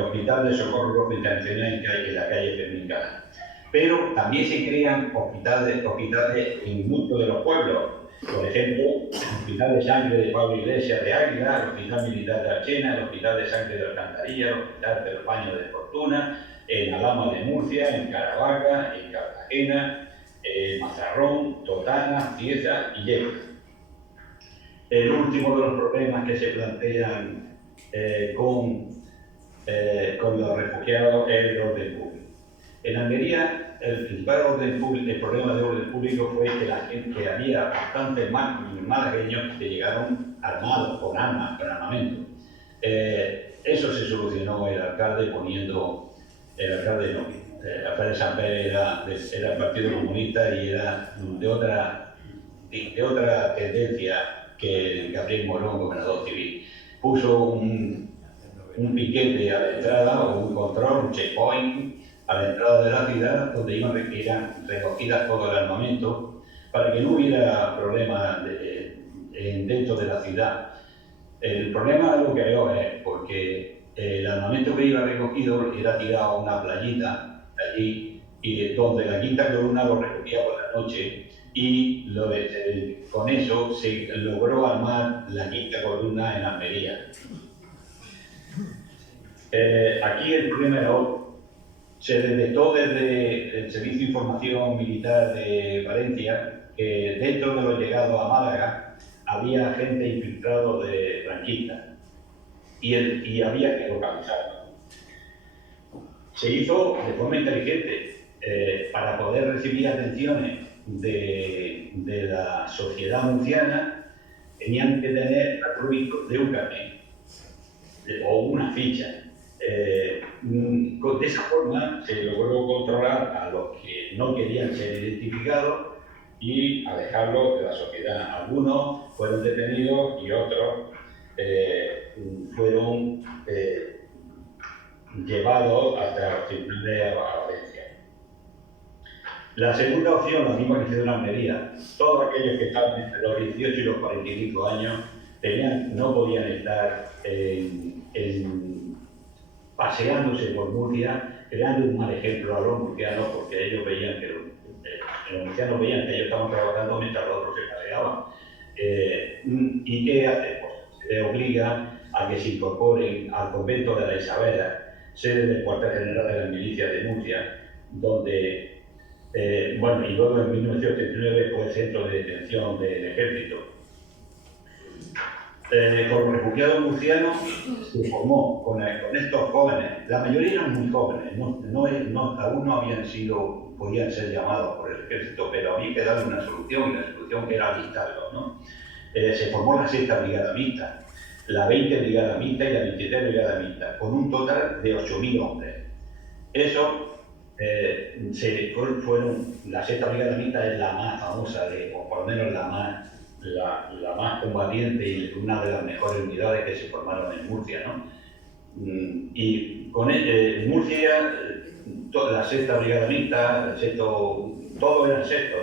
Hospital de Socorro Rojo Internacional en la calle Fermín Cala. Pero también se crean hospitales en muchos de los pueblos. Por ejemplo, el Hospital de Sangre de Pablo Iglesias de Águila, el Hospital Militar de Archena, el Hospital de Sangre de Alcantarilla, el Hospital de los Baños de Fortuna, en Alhama de Murcia, en Caravaca, en Cartagena, Mazarrón, Totana, Cieza y Lleida. El último de los problemas que se plantean con los refugiados es el orden público. En Almería, el principal problema de orden público fue que había bastantes malagueños que llegaron armados, con armas, con armamento. Eso se solucionó el alcalde poniendo, el alcalde San Pérez era el Partido Comunista y era de otra tendencia que Gabriel Morón, gobernador civil. Puso un piquete a la entrada o un control, un checkpoint a la entrada de la ciudad donde eran recogidas todo el armamento para que no hubiera problemas dentro de la ciudad. El problema es lo que veo es porque el armamento que iba recogido era tirado a una playita allí y donde la Quinta Columna lo recogía por la noche y con eso se logró armar la Quinta Columna en Almería. Aquí el problema era otro. Se detectó desde el Servicio de Información Militar de Valencia que dentro de los llegados a Málaga había gente infiltrado de franquistas y había que localizarlo. Se hizo de forma inteligente para poder recibir atenciones de la sociedad murciana. Tenían que tener la prueba de un carnet o una ficha. De esa forma se logró controlar a los que no querían ser identificados y alejarlos de la sociedad. Algunos fueron detenidos y otros fueron llevados hasta los tribunales de Valencia. La segunda opción, la misma que se dio en Almería, todos aquellos que estaban entre los 18 y los 45 años no podían estar paseándose por Murcia, creando un mal ejemplo a los murcianos, porque ellos veían que los murcianos veían que ellos estaban trabajando mientras los otros se paseaban. ¿Y qué hace? Pues se les obliga a que se incorporen al convento de la Isabela, sede del cuartel general de la milicia de Murcia, donde, y luego en 1989 fue el centro de detención del ejército. Con los refugiados murcianos se formó con estos jóvenes, la mayoría eran muy jóvenes, aún no podían ser llamados por el ejército, pero había que darle una solución y la solución era alistarlos, ¿no? Se formó la 6ª Brigada Mixta, la 20 Brigada Mixta y la 23 Brigada Mixta, con un total de 8.000 hombres. Eso fueron, la 6ª Brigada Mixta es la más famosa, o por lo menos la más combatiente y una de las mejores unidades que se formaron en Murcia, ¿no? Y con Murcia, la 6ª Brigada Mixta, todo era el sexto,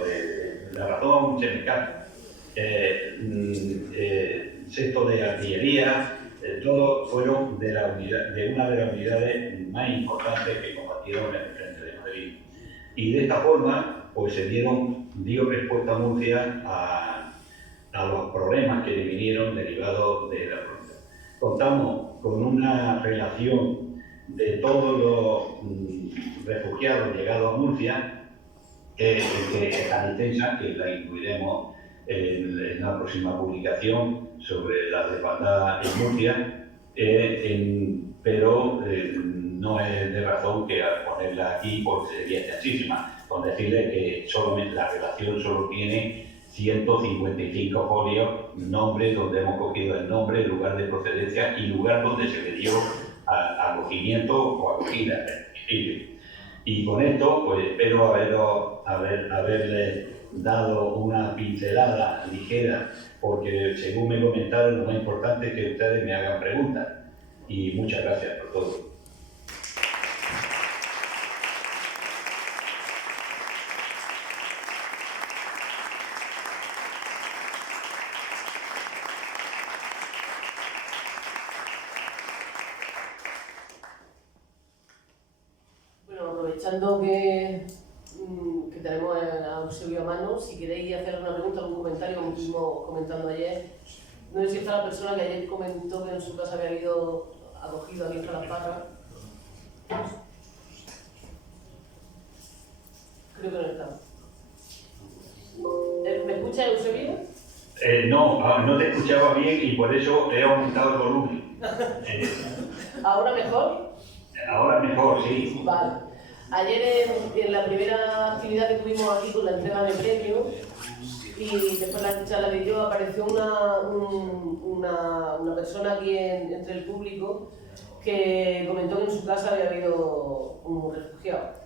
la razón semicana, sexto de artillería, todos fueron de una de las unidades más importantes que combatieron en el frente de Madrid. Y de esta forma, pues dio respuesta a Murcia a los problemas que vinieron derivados de la frontera. Contamos con una relación de todos los refugiados llegados a Murcia, que es tan intensa que la incluiremos en la próxima publicación sobre la desbandada en Murcia, pero no es de razón que al ponerla aquí porque sería extensísima, con decirle que la relación solo tiene 155 folios, nombres donde hemos cogido el nombre, lugar de procedencia y lugar donde se le dio acogimiento o acogida. Y con esto, pues espero haberle dado una pincelada ligera, porque según me comentaron, lo más importante es que ustedes me hagan preguntas. Y muchas gracias por todo. Aprovechando que tenemos a Eusebio a mano. Si queréis hacer una pregunta, algún comentario, como estuvimos comentando ayer. No sé si está la persona que ayer comentó que en su casa había habido acogido aquí en Calasparra. Creo que no está. ¿Me escucha, Eusebio? No te escuchaba bien y por eso he aumentado el volumen. ¿Ahora mejor? Ahora mejor, sí. Vale. Ayer en la primera actividad que tuvimos aquí con la entrega de premios y después la charla que yo, apareció una persona aquí entre el público que comentó que en su casa había habido un refugiado.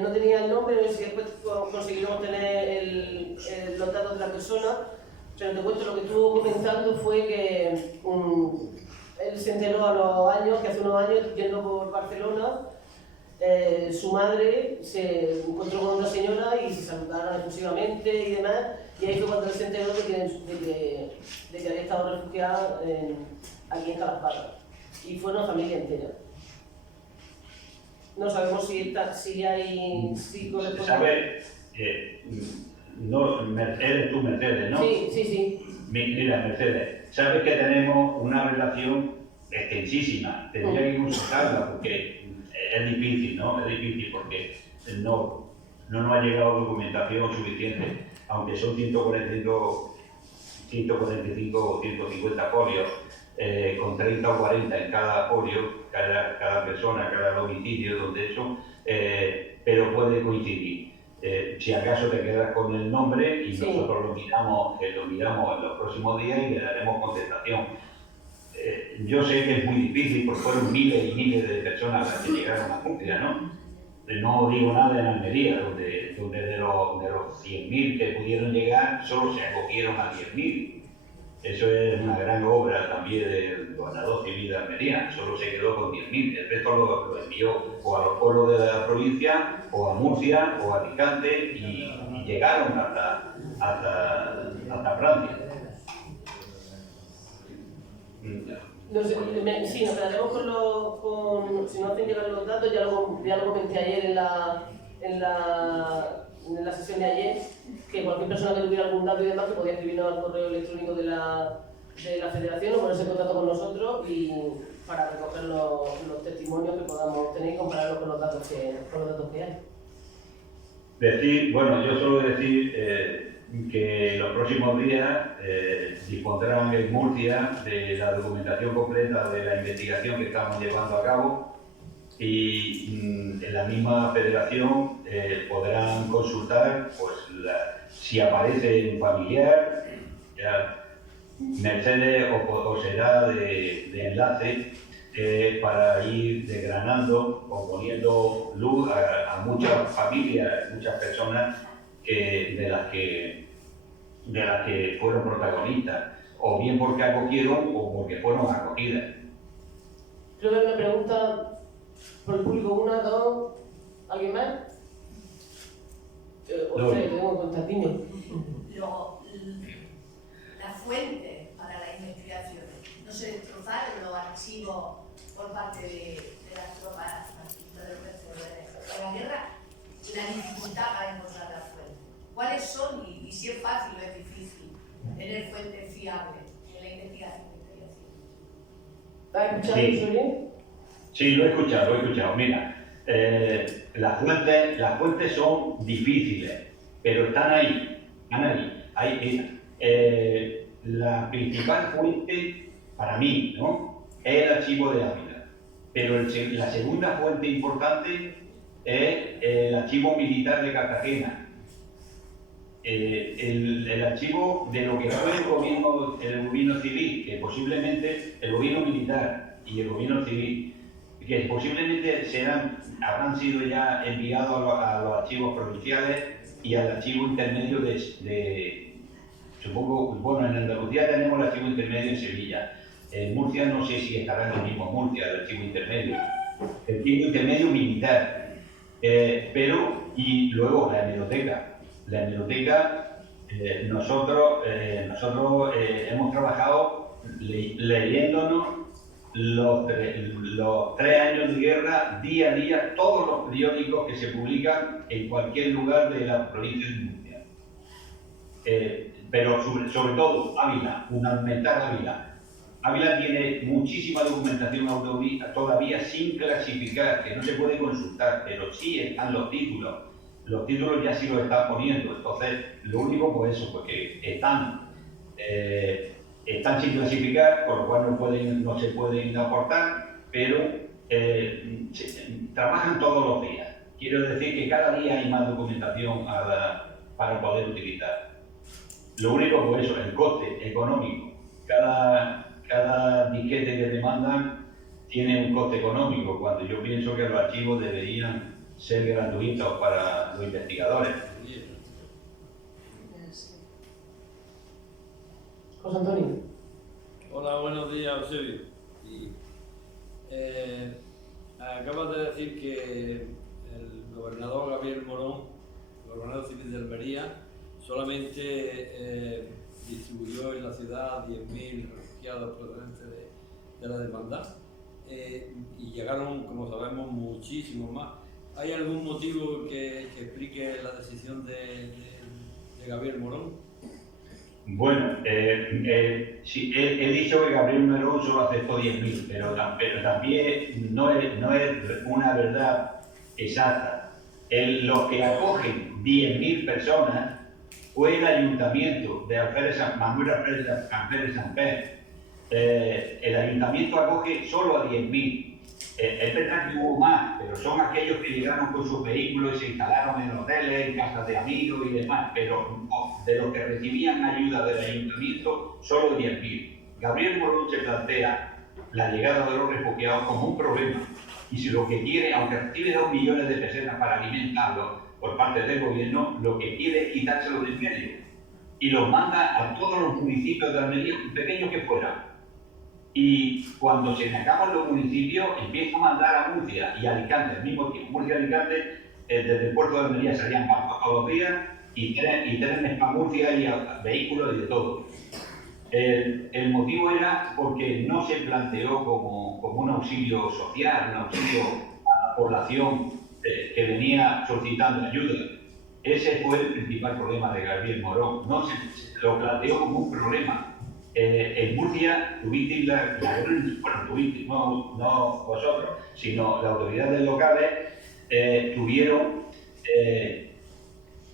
No tenía el nombre, no sé si después conseguimos tener los datos de la persona, pero te cuento, lo que estuvo comentando fue que él se enteró a los años, que hace unos años, yendo por Barcelona, su madre se encontró con una señora y se saludaron exclusivamente y demás, y ahí fue cuando él se enteró de que había estado refugiada aquí en Calasparra, y fue una familia entera. No sabemos si corresponde. ¿Sabes? No, eres tú, Mercedes, ¿no? Sí. Mira, Mercedes, sabes que tenemos una relación extensísima. Tendría que consultarla porque es difícil, ¿no? Es difícil porque no nos ha llegado documentación suficiente, aunque son 145 o 150 folios, con 30 o 40 en cada folio, cada persona, cada domicilio, donde eso, pero puede coincidir. Si acaso te quedas con el nombre y nosotros lo miramos en los próximos días y le daremos contestación. Yo sé que es muy difícil porque fueron miles y miles de personas las que llegaron a Murcia, ¿no? No digo nada en Almería, donde de los 100.000 que pudieron llegar, solo se acogieron a 10.000. Eso es una gran obra también del gobernador civil de Almería, solo se quedó con 10.000. El resto lo envió o a los pueblos de la provincia, o a Murcia, o a Alicante, y llegaron hasta Francia. No sé, sí, nos quedaremos si nos hacen llegar los datos, ya lo comenté ayer en la sesión de ayer, que cualquier persona que tuviera algún dato y demás, que podía escribirnos al correo electrónico de la federación o ponerse en contacto con nosotros y para recoger los testimonios que podamos tener y compararlos con los datos que hay. Yo suelo decir que los próximos días dispondrán en Murcia de la documentación completa de la investigación que estamos llevando a cabo y en la misma federación podrán consultar si aparece un familiar, Mercedes os será de enlace para ir desgranando o poniendo luz a muchas familias, muchas personas de las que fueron protagonistas, o bien porque acogieron o porque fueron acogidas. Creo que hay una pregunta por el público, una, dos, ¿alguien más? Tres, tenemos contactiño. La fuente para la investigación, no se destrozaron los archivos por parte de las tropas de la guerra, la dificultad para encontrar la fuente. ¿Cuáles son y si es fácil o es difícil tener fuentes fiables en la investigación? ¿Has escuchado eso bien? Sí, lo he escuchado. Mira, las fuentes son difíciles, pero están ahí. La principal fuente, para mí, ¿no?, es el archivo de Ávila, pero la segunda fuente importante es el archivo militar de Cartagena. El archivo de lo que fue el gobierno civil, que posiblemente el gobierno militar y el gobierno civil, que posiblemente habrán sido ya enviados a los archivos provinciales y al archivo intermedio supongo, bueno, en Andalucía tenemos el archivo intermedio en Sevilla. En Murcia no sé si estará en el mismo Murcia, el archivo intermedio. El archivo intermedio militar. Y luego la hemeroteca. La hemeroteca, nosotros hemos trabajado leyéndonos los 3 años de guerra, día a día, todos los periódicos que se publican en cualquier lugar de la provincia de Murcia. Pero sobre todo Ávila, fundamental Ávila. Ávila tiene muchísima documentación todavía sin clasificar, que no se puede consultar, pero sí están los títulos. Los títulos ya sí los están poniendo. Entonces, lo único, pues eso, porque están sin clasificar, por lo cual no se pueden aportar, pero trabajan todos los días. Quiero decir que cada día hay más documentación para poder utilizar. Lo único, pues eso, el coste económico. Cada disquete que te mandan tiene un coste económico, cuando yo pienso que los archivos deberían ser gratuitos para los investigadores. José Antonio. Hola, buenos días, Eusebio. Acabas de decir que el gobernador Gabriel Morón, el gobernador civil de Almería, solamente distribuyó en la ciudad 10.000 refugiados procedentes de la demanda y llegaron, como sabemos, muchísimos más. ¿Hay algún motivo que explique la decisión de Gabriel Morón? Bueno, sí, he dicho que Gabriel Morón solo aceptó 10.000, pero también no es una verdad exacta. Los que acogen 10.000 personas fue el ayuntamiento de Manuel Alférez Samper. El ayuntamiento acoge solo a 10.000. Es verdad que hubo más, pero son aquellos que llegaron con sus vehículos y se instalaron en hoteles, en casas de amigos y demás, pero de los que recibían ayuda del ayuntamiento, solo 10.000. Gabriel Morón se plantea la llegada de los refugiados como un problema, y si lo que quiere, aunque recibe 2 millones de pesetas para alimentarlos por parte del gobierno, lo que quiere es quitárselo del medio y los manda a todos los municipios de Almería, pequeños que fueran. Y cuando se me acaban los municipios, empiezo a mandar a Murcia y Alicante al mismo tiempo. Murcia y Alicante, desde el puerto de Almería salían barcos todos los días y trenes para Murcia y vehículos y de todo. El motivo era porque no se planteó como un auxilio social, un auxilio a la población que venía solicitando ayuda. Ese fue el principal problema de Gabriel Morón. No se lo planteó como un problema. En Murcia tuvisteis tuvisteis, no vosotros, sino las autoridades locales tuvieron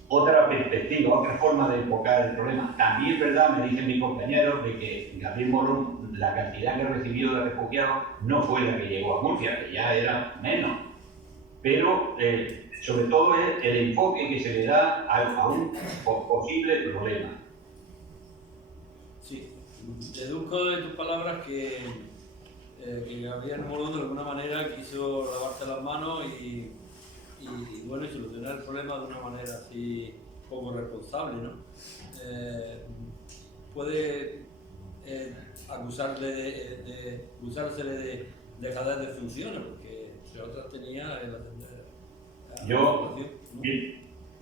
otra perspectiva, otra forma de enfocar el problema. También es verdad, me dicen mis compañeros, de que Gabriel Morón, la cantidad que recibió de refugiados no fue la que llegó a Murcia, que ya era menos. Pero sobre todo es el enfoque que se le da a un posible problema. Sí, deduzco de tus palabras que Gabriel Morón de alguna manera quiso lavarse las manos y bueno, y solucionar el problema de una manera así poco responsable, ¿no? Puede acusársele de dejar de funciones, porque entre otras tenía el atender a Yo la población, ¿no?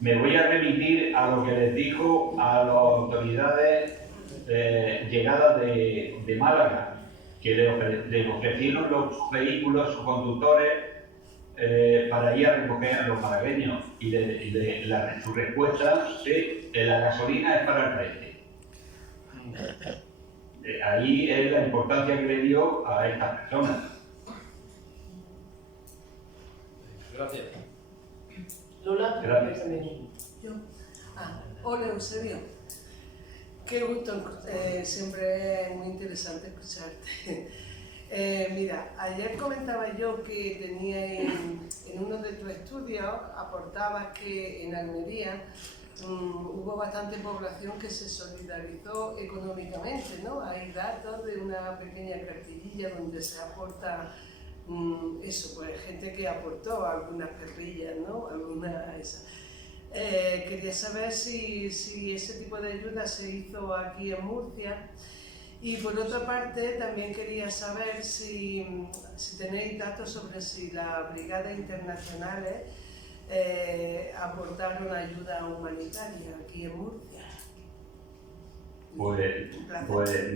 me voy a remitir a lo que les dijo a las autoridades llegadas de Málaga, que le ofrecieron los vehículos, sus conductores, para ir a recoger a los malagueños, y su respuesta es que la gasolina es para el frente. Ahí es la importancia que le dio a estas personas. Gracias. Lola, Gracias. Yo. Hola, Eusebio. Qué gusto, siempre es muy interesante escucharte. Mira, ayer comentaba yo que tenía en uno de tus estudios, aportabas que en Almería hubo bastante población que se solidarizó económicamente, ¿no? Hay datos de una pequeña cartillilla donde se aporta eso, pues gente que aportó algunas perrillas, ¿no? Quería saber si ese tipo de ayuda se hizo aquí en Murcia. Y por otra parte, también quería saber si tenéis datos sobre si las brigadas internacionales aportaron ayuda humanitaria aquí en Murcia. Pues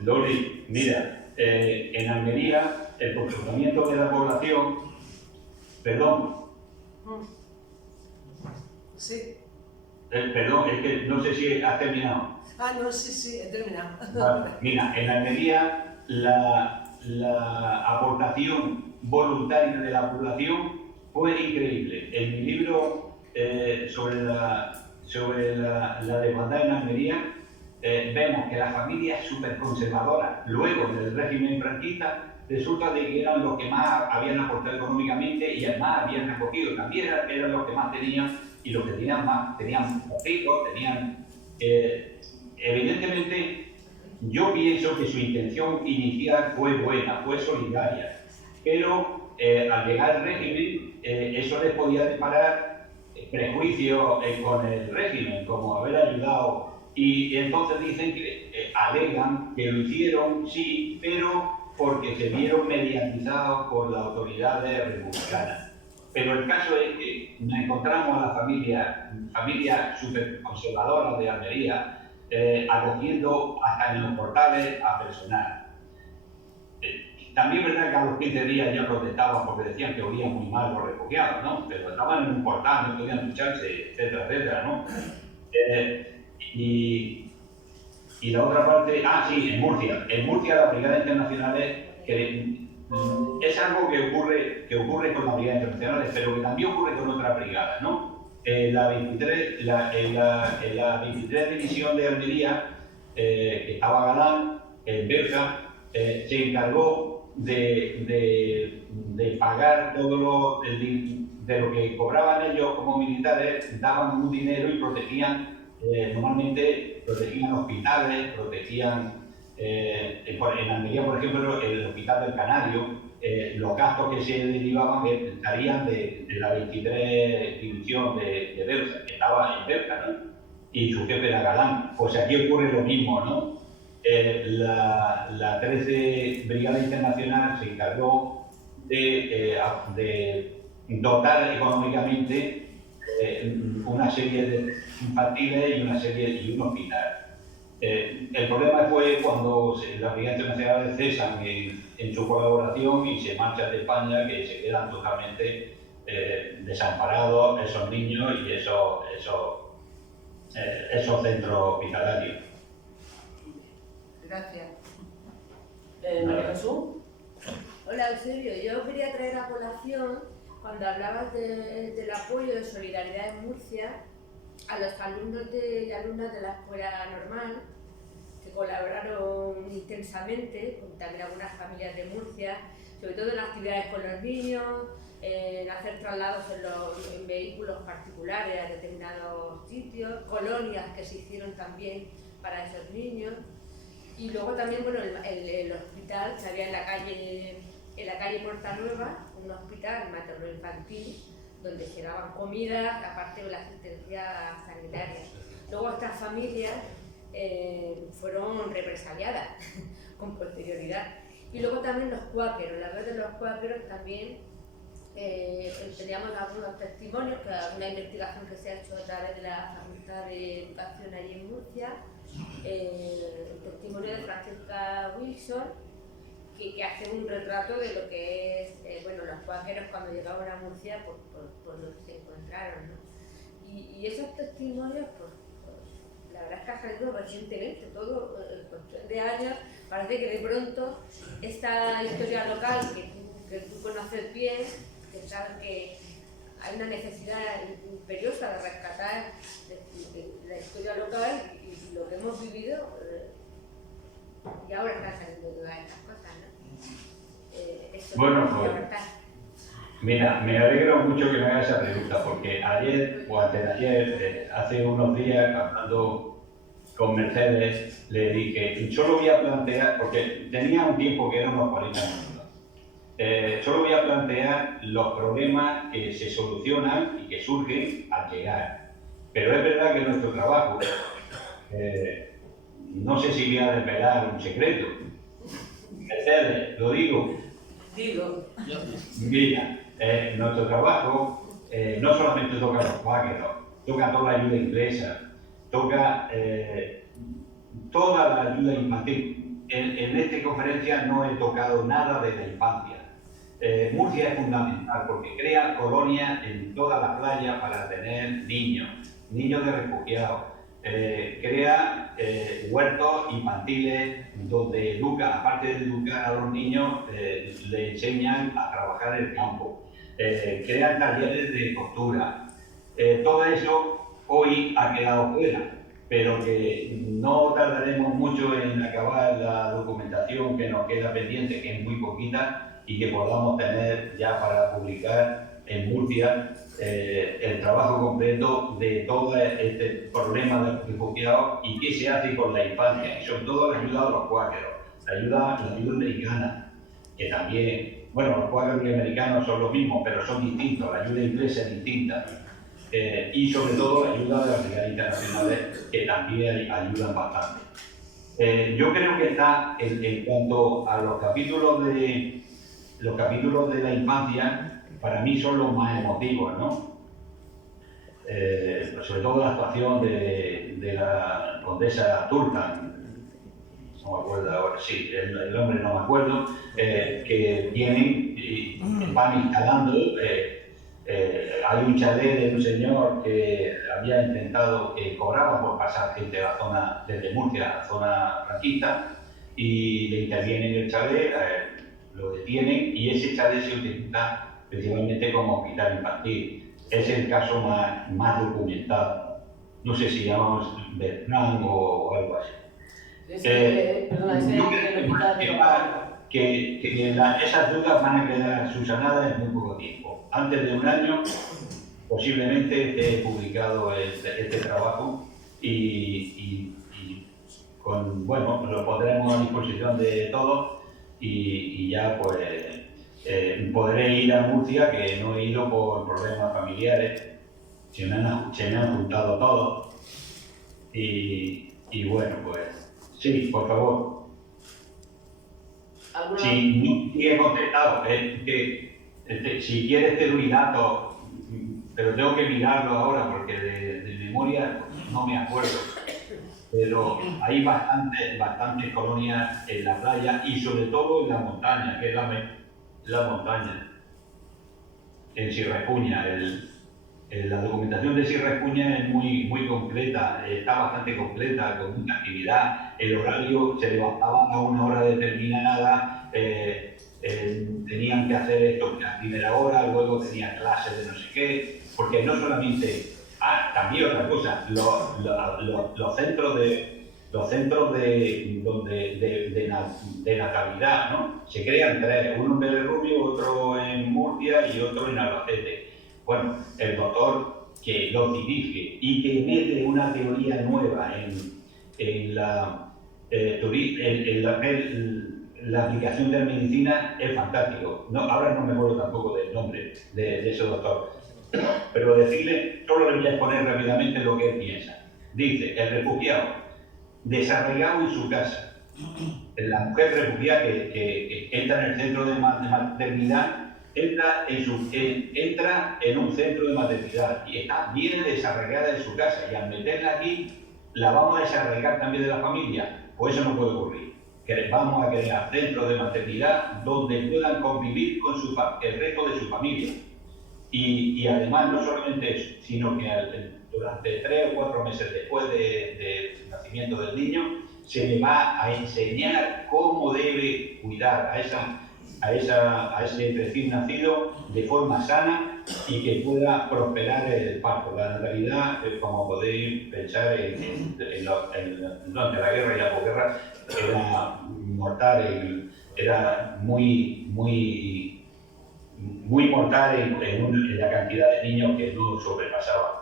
Loli, mira, en Almería el comportamiento de la población, perdón, Sí. perdón, es que no sé si has terminado. Ah, no, sí, he terminado. Vale. Mira, en Almería la aportación voluntaria de la población fue increíble. En mi libro sobre la desigualdad en Almería vemos que las familias súper conservadoras, luego del régimen franquista, resulta de que eran los que más habían aportado económicamente y además habían recogido. También eran los que más tenían y los que tenían más, tenían hijos, tenían... evidentemente, yo pienso que su intención inicial fue buena, fue solidaria, pero al llegar al régimen, eso les podía deparar prejuicios con el régimen, como haber ayudado. Y entonces dicen que alegan que lo hicieron, sí, pero porque se vieron mediatizados por las autoridades republicanas. Pero el caso es que nos encontramos a la familia súper conservadora de Almería, acogiendo hasta en los portales a personal. También es verdad que a los 15 días ya protestaban porque decían que olían muy mal los refugiados, ¿no? Pero estaban en un portal, no podían ducharse, etcétera, etcétera, ¿no? Y la otra parte, sí, en Murcia las brigadas internacionales, es algo que ocurre con las brigadas internacionales, pero que también ocurre con otras brigadas, ¿no? La 23 División de Almería, que estaba Galán, en Berja, se encargó de pagar todo de lo que cobraban ellos como militares, daban un dinero y protegían, normalmente protegían hospitales, protegían, en Almería, por ejemplo, el Hospital del Canario, los gastos que se derivaban estarían de la 23 División de Berja, que estaba en Berja, ¿no? Y su jefe era Galán. Pues aquí ocurre lo mismo, ¿no? La 13 Brigada Internacional se encargó de dotar económicamente una serie de infantiles y un hospital. El problema fue cuando las brigadas internacionales cesan en su colaboración y se marchan de España, que se quedan totalmente desamparados esos niños y esos centros hospitalarios. Gracias. María Jesús. Hola Eusebio, yo quería traer a colación, cuando hablabas del apoyo de Solidaridad en Murcia, a los alumnos y alumnas de la escuela normal, que colaboraron intensamente, con también algunas familias de Murcia, sobre todo en actividades con los niños, en hacer traslados en vehículos particulares a determinados sitios, colonias que se hicieron también para esos niños. Y luego también, bueno, el hospital que había en la calle Puerta Nueva, un hospital materno-infantil, donde se daban comidas, aparte de la asistencia sanitaria. Luego estas familias fueron represaliadas con posterioridad. Y luego también los cuáqueros, la red de los cuáqueros también, teníamos algunos testimonios, una investigación que se ha hecho a través de la Facultad de Educación allí en Murcia, el testimonio de Francesca Wilson, que hace un retrato de lo que es, los cuáqueros cuando llegaban a Murcia, por lo que se encontraron, ¿no? Y esos testimonios, pues, la verdad es que ha salido recientemente, todo en cuestión de años. Parece que de pronto esta historia local que tú conoces bien, que sabes que hay una necesidad imperiosa de rescatar la historia local y lo que hemos vivido, y ahora están saliendo todas estas cosas, ¿no? Bueno, pues, mira, me alegro mucho que me hagas esa pregunta, porque ayer o antes de ayer, hace unos días, hablando con Mercedes, le dije, solo voy a plantear, porque tenía un tiempo que eran unos 40 minutos, solo voy a plantear los problemas que se solucionan y que surgen al llegar. Pero es verdad que nuestro trabajo, no sé si voy a desvelar un secreto. Mercedes, lo digo. Digo. Mira, nuestro trabajo no solamente toca los cuáqueros, toca toda la ayuda inglesa, toca toda la ayuda infantil. en esta conferencia no he tocado nada de la infancia. Murcia es fundamental porque crea colonias en toda la playa para tener niños de refugiados. Crea huertos infantiles donde educa, aparte de educar a los niños, le enseñan a trabajar el campo. Crean talleres de costura. Todo eso hoy ha quedado fuera, pero que no tardaremos mucho en acabar la documentación que nos queda pendiente, que es muy poquita, y que podamos tener ya para publicar en Murcia el trabajo completo de todo este problema de los refugiados y qué se hace con la infancia, y sobre todo la ayuda a los cuáqueros, la ayuda americana, que también, bueno, los cuáqueros y americanos son los mismos, pero son distintos, la ayuda inglesa es distinta, y sobre todo la ayuda de las brigades internacionales, que también ayudan bastante. Yo creo que está, en cuanto a los capítulos de la infancia, para mí son los más emotivos, ¿no? Sobre todo la actuación de la condesa Turtan, no me acuerdo ahora, sí, el nombre no me acuerdo, que vienen y van instalando. Hay un chalet de un señor que había intentado, que cobraba por pasar gente a la zona, desde Murcia a la zona franquista, y le intervienen en el chalet, lo detienen, y ese chalet se utiliza principalmente como hospital infantil. Es el caso más documentado. No sé si llamamos Vietnam o algo así. Yo creo que esas dudas van a quedar subsanadas en muy poco tiempo. Antes de un año, posiblemente he publicado este trabajo y bueno, lo pondremos a disposición de todos y ya pues podré ir a Murcia, que no he ido por problemas familiares, se me han juntado todos y bueno, pues sí, por favor. Si no he contestado, si quieres te doy datos, pero tengo que mirarlo ahora porque de memoria no me acuerdo. Pero hay bastantes colonias en la playa y sobre todo en la montaña, que es la montaña, en Sierra Espuña. La documentación de Sierra Espuña es muy completa, está bastante completa, con mucha actividad. El horario se levantaba a una hora determinada, tenían que hacer esto a primera hora, luego tenían clases de no sé qué, porque no solamente... también otra cosa, los centros de natalidad, ¿no? Se crean tres, uno en Belerrubio, otro en Murcia y otro en Albacete. Bueno, el doctor que los dirige y que mete una teoría nueva en la aplicación de la medicina es fantástico. Ahora no me acuerdo tampoco del nombre de ese doctor. Pero decirle, solo le voy a exponer rápidamente lo que él piensa. Dice, el refugiado desarraigado en su casa, la mujer refugiada que entra en el centro de maternidad, entra en un centro de maternidad y viene desarraigada en su casa, y al meterla aquí, la vamos a desarraigar también de la familia. Pues eso no puede ocurrir. Vamos a crear centros de maternidad donde puedan convivir con el resto de su familia. Y además, no solamente eso, sino que durante 3 o 4 meses después del nacimiento del niño, se le va a enseñar cómo debe cuidar a ese recién nacido de forma sana y que pueda prosperar el parto. La natalidad, como podéis pensar, durante la guerra y la posguerra, era mortal, era muy mortal en la cantidad de niños que no sobrepasaba.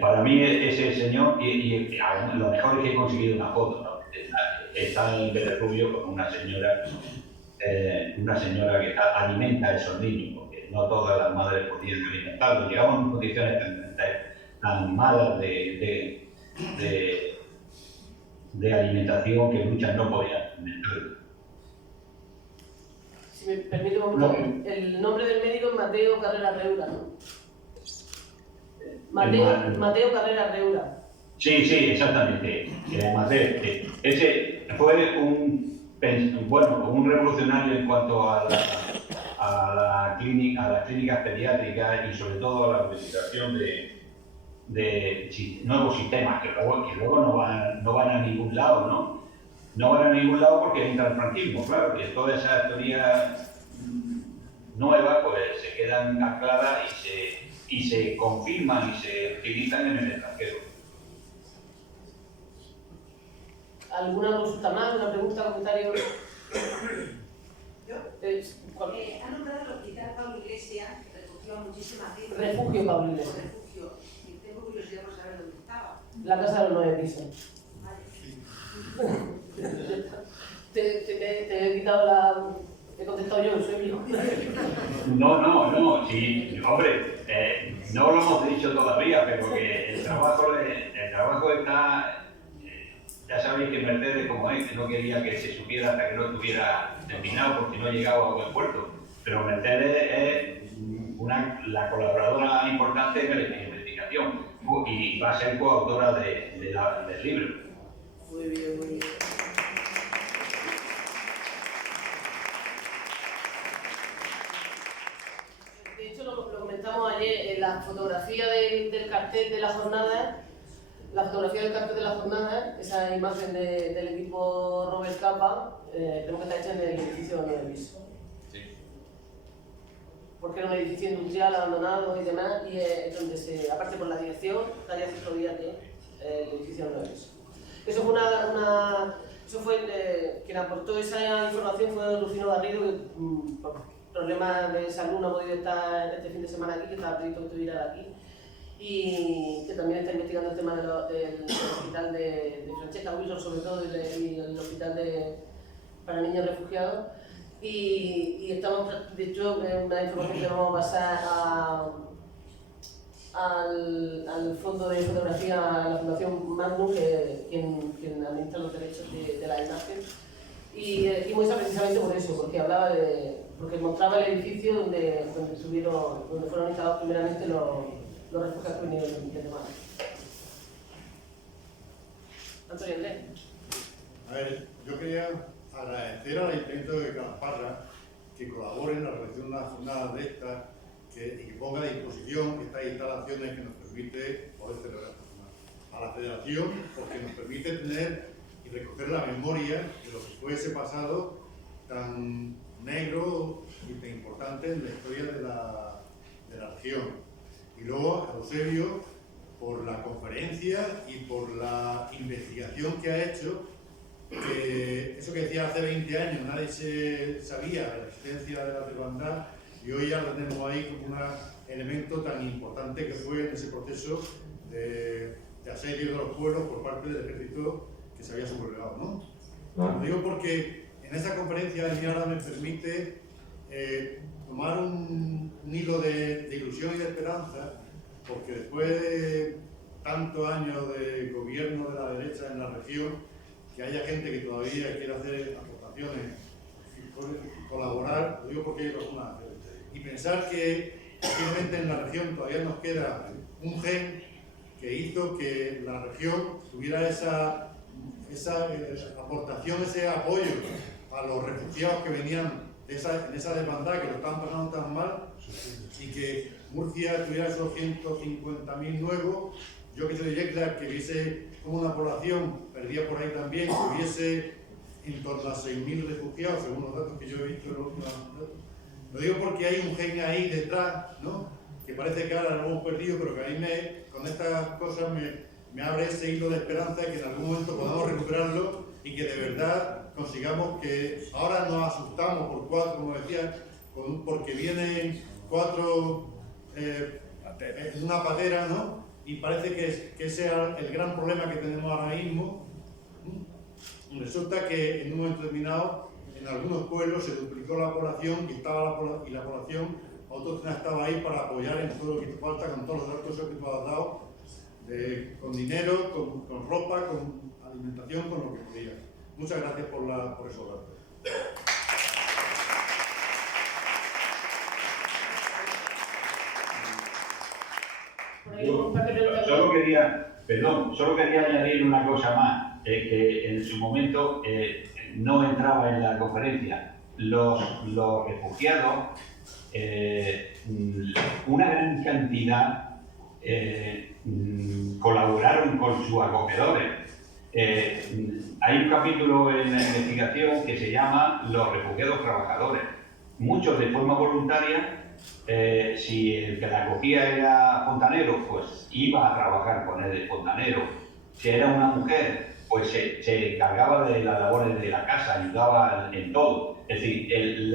Para mí ese señor, y lo mejor es que he conseguido una foto, ¿no? Está en Belerrubio con una señora que alimenta a esos niños, porque no todas las madres podían alimentarlos. Llegamos en condiciones tan malas de alimentación que muchas no podían alimentarlos. Si me permite un momento, el nombre del médico es Mateo Carrera Reura, ¿no? Mateo Carrera Reura. Sí, exactamente. Mateo. Ese fue un revolucionario en cuanto a las clínicas pediátricas y sobre todo a la utilización de nuevos sistemas que luego no van a ningún lado, ¿no? No van a ningún lado porque entra el franquismo, claro, que todas esas teorías nuevas pues se quedan ancladas y se confirman y se utilizan en el extranjero. ¿Alguna consulta más? ¿Una pregunta, comentario? ¿Yo? ¿Cuál? Ha nombrado el hospital Pablo Iglesias, que recogió a muchísima gente. Refugio Pablo Iglesias. Refugio. Y tengo curiosidad por saber dónde estaba. La casa de los 9 pisos. Vale. Te he quitado la... He contestado yo, soy yo. No, sí, hombre, no lo hemos dicho todavía, pero que el trabajo está... Ya sabéis que Mercedes, como es, que no quería que se supiera hasta que no estuviera terminado, porque no llegaba a buen puerto. Pero Mercedes es la colaboradora importante en la investigación y va a ser coautora del libro. Muy bien, muy bien. De hecho, lo comentamos ayer en la fotografía del cartel de la jornada. La fotografía del cartel de la jornada, esa imagen del equipo Robert Capa, creo que está hecha en el edificio de 9 pisos. Sí. Porque era un edificio industrial abandonado y demás, y es donde aparte por la dirección, Calle Ciclovía, que el edificio de 9 pisos. Eso fue quien aportó esa información fue Rufino Garrido, que por problemas de salud no ha podido estar este fin de semana aquí, que estaba previsto que estuviera aquí. Y que también está investigando el tema del hospital de Francesca Wilson, sobre todo, y el hospital para niños refugiados. Y estamos, de hecho, una información que vamos a pasar al fondo de fotografía, a la Fundación Magnum, quien administra los derechos de la imagen. Y hicimos esa precisamente por eso, porque mostraba el edificio donde fueron instalados primeramente los refugiados venidos de Málaga. Antonio Andrés. A ver, yo quería agradecer al Ayuntamiento de Calasparra que colabore en la realización de una jornada de estas y que ponga a disposición estas instalaciones que nos permite poder celebrar esta jornada. A la Federación, porque nos permite tener y recoger la memoria de lo que fue ese pasado tan negro y tan importante en la historia de la región. Y luego a Eusebio por la conferencia y por la investigación que ha hecho, que eso que decía hace 20 años nadie sabía de la existencia de la hermandad y hoy ya lo tenemos ahí como un elemento tan importante que fue en ese proceso de asedio de los pueblos por parte del ejército que se había sublevado, ¿no? Lo digo porque en esa conferencia el ahora me permite tomar un hilo de ilusión y de esperanza, porque después de tantos años de gobierno de la derecha en la región, que haya gente que todavía quiere hacer aportaciones y colaborar, lo digo porque ellos lo van a hacer. Y pensar que posiblemente en la región todavía nos queda un gen que hizo que la región tuviera esa aportación, ese apoyo a los refugiados que venían en esa desbandada, que lo estaban pasando tan mal, y que Murcia tuviera esos 150.000 nuevos. Yo que soy de Yecla, que viese como una población perdida por ahí también, que hubiese en torno a 6.000 refugiados, según los datos que yo he visto en los últimos datos. Lo digo porque hay un gen ahí detrás, ¿no? Que parece que ahora lo hemos perdido, pero que a mí con estas cosas me abre ese hilo de esperanza que en algún momento podamos recuperarlo y que de verdad consigamos que ahora nos asustamos por 4, como decía, porque vienen 4 en una patera, ¿no? Y parece que ese es el gran problema que tenemos ahora mismo. Resulta que en un momento determinado en algunos pueblos se duplicó la población y la población autóctona estaba ahí para apoyar en todo lo que te falta, con todos los datos que tú has dado, con dinero, con ropa, con alimentación, con lo que podía. Muchas gracias por esos datos. Solo quería añadir una cosa más. que en su momento no entraba en la conferencia. Los refugiados, una gran cantidad colaboraron con sus acogedores. Hay un capítulo en la investigación que se llama Los refugiados trabajadores. Muchos de forma voluntaria, si el que la acogía era fontanero, pues iba a trabajar con él de fontanero. Si era una mujer, pues se encargaba de las labores de la casa, ayudaba en todo. Es decir, el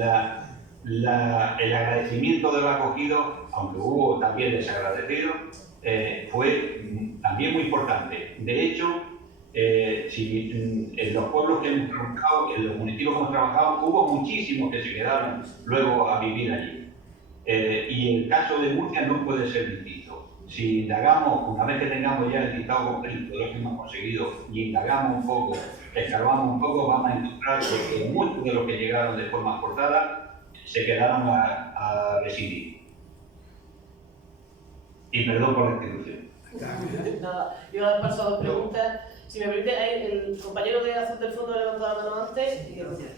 agradecimiento de los acogidos, aunque hubo también desagradecidos, fue también muy importante. De hecho, en los pueblos que hemos trabajado, en los municipios que hemos trabajado, hubo muchísimos que se quedaron luego a vivir allí. Y el caso de Murcia no puede ser distinto. Si indagamos, una vez que tengamos ya el listado completo de lo que hemos conseguido y indagamos un poco, escarbamos un poco, vamos a encontrar que muchos de los que llegaron de forma forzada se quedaron a residir. Y perdón por la interrupción. Nada, yo he pasado dos preguntas. Si me permite, el compañero de Azul del Fondo levantó la mano antes. Y gracias.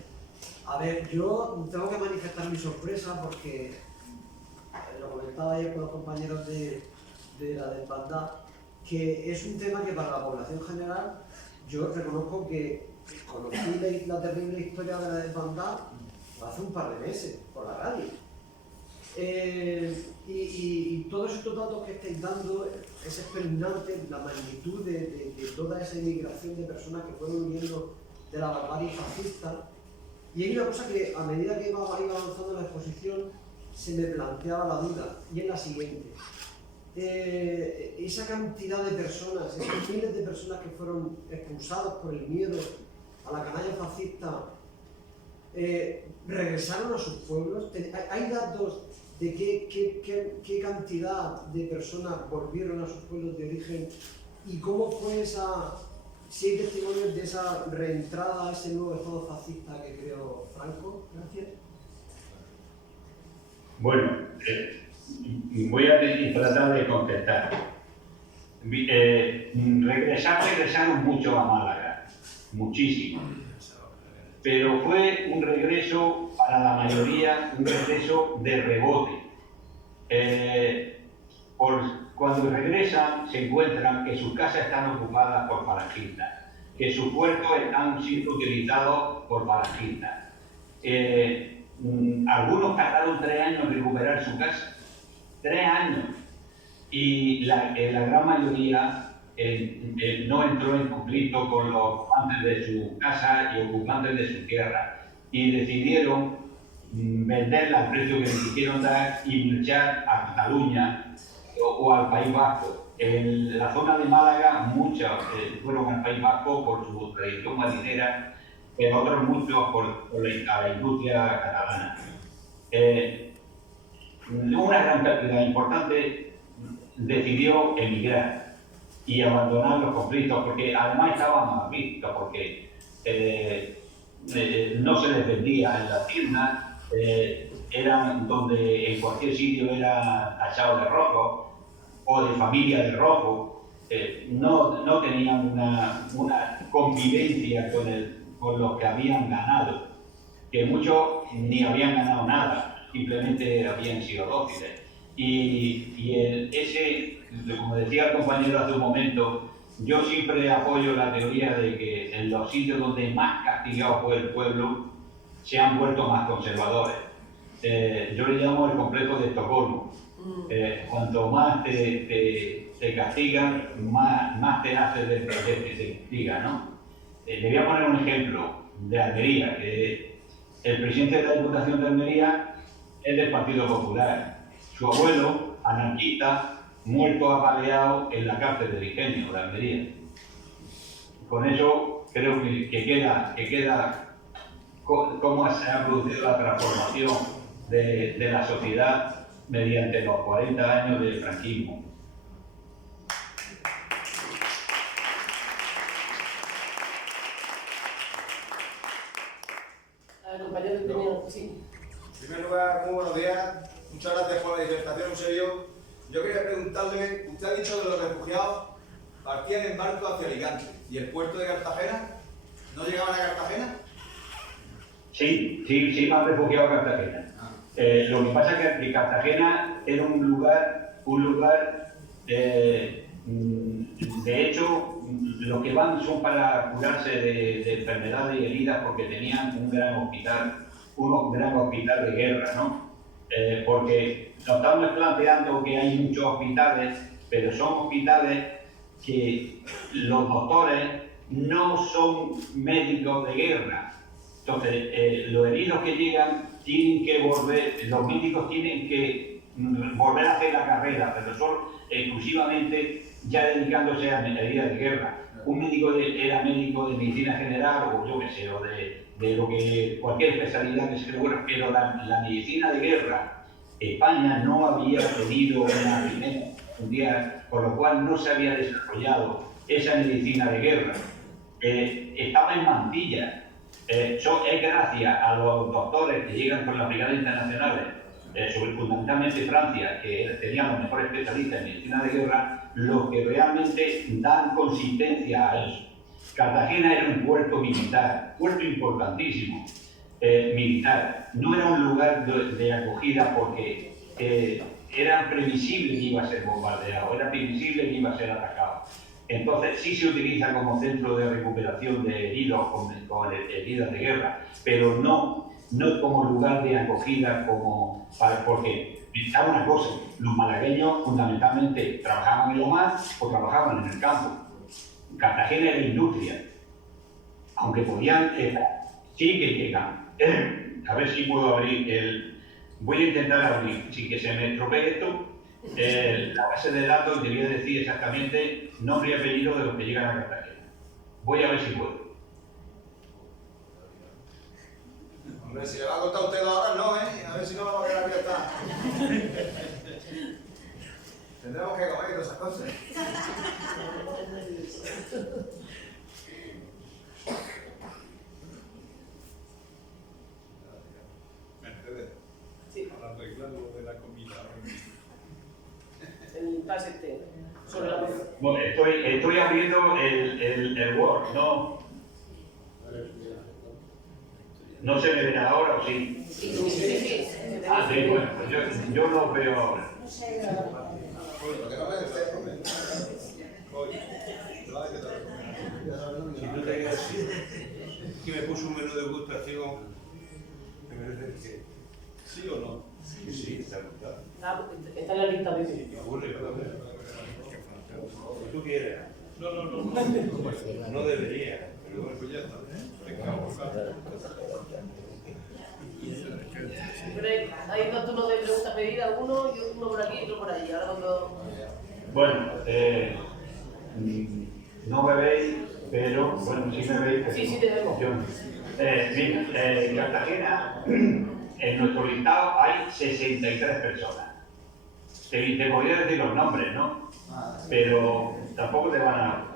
A ver, yo tengo que manifestar mi sorpresa porque lo comentaba ayer con los compañeros de la desbandad, que es un tema que para la población general yo reconozco que conocí la terrible historia de la desbandad hace un par de meses por la radio. Y todos estos datos que estáis dando es espeluznante, la magnitud de toda esa inmigración de personas que fueron huyendo de la barbarie fascista. Y hay una cosa que a medida que iba avanzando la exposición se me planteaba la duda, y es la siguiente. Esa cantidad de personas, esos miles de personas que fueron expulsados por el miedo a la canalla fascista, regresaron a sus pueblos. ¿Hay datos de qué cantidad de personas volvieron a sus pueblos de origen y cómo fue si hay testimonios de esa reentrada a ese nuevo estado fascista que creó Franco? Gracias. Bueno, voy a tratar de contestar. Regresaron mucho a Málaga, muchísimo. Pero fue un regreso, para la mayoría, un regreso de rebote. Cuando regresan, se encuentran que sus casas están ocupadas por falangistas, que sus puertos están siendo utilizados por falangistas. Algunos tardaron 3 años en recuperar su casa, 3 años, y la gran mayoría no entró en conflicto con los ocupantes de su casa y ocupantes de su tierra, y decidieron venderla al precio que les quisieron dar y marchar a Cataluña o al País Vasco. En la zona de Málaga, muchos fueron al País Vasco por su tradición marinera, pero otros muchos por la industria catalana. Una gran cantidad importante decidió emigrar y abandonar los conflictos, porque además estaban mal vistos, porque no se les vendía en las tiendas, eran donde en cualquier sitio era tachado de rojo o de familia de rojo, no tenían una convivencia con los que habían ganado, que muchos ni habían ganado nada, simplemente habían sido dóciles. Como decía el compañero hace un momento, yo siempre apoyo la teoría de que en los sitios donde más castigado fue el pueblo se han vuelto más conservadores. Yo le llamo el complejo de Estocolmo. Cuanto más te castigan, más te hace de que te castiga, ¿no? Le voy a poner un ejemplo de Almería, que el presidente de la Diputación de Almería es del Partido Popular. Su abuelo, anarquista, muerto apaleado en la cárcel del Ingenio de Almería. Con eso creo que queda cómo se ha producido la transformación de la sociedad mediante los 40 años del franquismo. Sí. En primer lugar, muy buenos días. Muchas gracias por la disertación, Eusebio. Yo quería preguntarle, usted ha dicho que los refugiados partían en barco hacia Alicante. ¿Y el puerto de Cartagena? ¿No llegaban a Cartagena? Sí, me han refugiado a Cartagena. Lo que pasa es que Cartagena era un lugar de hecho, los que van son para curarse de enfermedades y heridas porque tenían un gran hospital de guerra, ¿no? Porque nos estamos planteando que hay muchos hospitales, pero son hospitales que los doctores no son médicos de guerra. Entonces, los heridos que llegan tienen que volver, los médicos tienen que volver a hacer la carrera, pero son exclusivamente ya dedicándose a heridas de guerra. Un médico era médico de medicina general o yo qué sé, o de lo que cualquier especialidad que se logre, pero la medicina de guerra, España no había tenido una primera mundial, por lo cual no se había desarrollado esa medicina de guerra. Estaba en mantilla. Es gracias a los doctores que llegan con las brigadas internacionales, fundamentalmente Francia, que tenían los mejores especialistas en medicina de guerra, los que realmente dan consistencia a eso. Cartagena era un puerto militar, puerto importantísimo, militar. No era un lugar de acogida porque era previsible que iba a ser bombardeado, era previsible que iba a ser atacado. Entonces sí se utiliza como centro de recuperación de heridos con heridas de guerra, pero no como lugar de acogida, porque está una cosa, los malagueños fundamentalmente trabajaban en lo más o trabajaban en el campo. Cartagena era industria, aunque podían, sí que llegan. A ver si puedo abrir voy a intentar abrir, sin que se me estropee esto. La base de datos debía decir exactamente nombre y apellido de los que llegan a Cartagena. Voy a ver si puedo. Hombre, si le va a contar usted ahora, no, a ver si no vamos a quedar abierta. Tendremos que comer y todas esas cosas. Mercedes, Sí. para arreglar lo de la comida. El pase sobre la mesa. Bueno, estoy abriendo el Word, ¿no se me ven ahora o sí? Sí. Ah, sí, bueno, pues yo no veo ahora. Si no te quedas así, que me puso un menú de degustación, me parece que sí o no. Sí, está apuntado. Está en la lista de Me aburre, pero tú quieres. No debería, pero bueno, pues ya está. Hay dos turnos de preguntas pedidas, uno y uno por aquí y otro por allí. Ahora cuando... Bueno, no me veis, pero bueno, sí me veis. Pero Sí, te vemos. Mira, en Cartagena, en nuestro listado hay 63 personas. Te podría decir los nombres, ¿no? Pero tampoco te van a...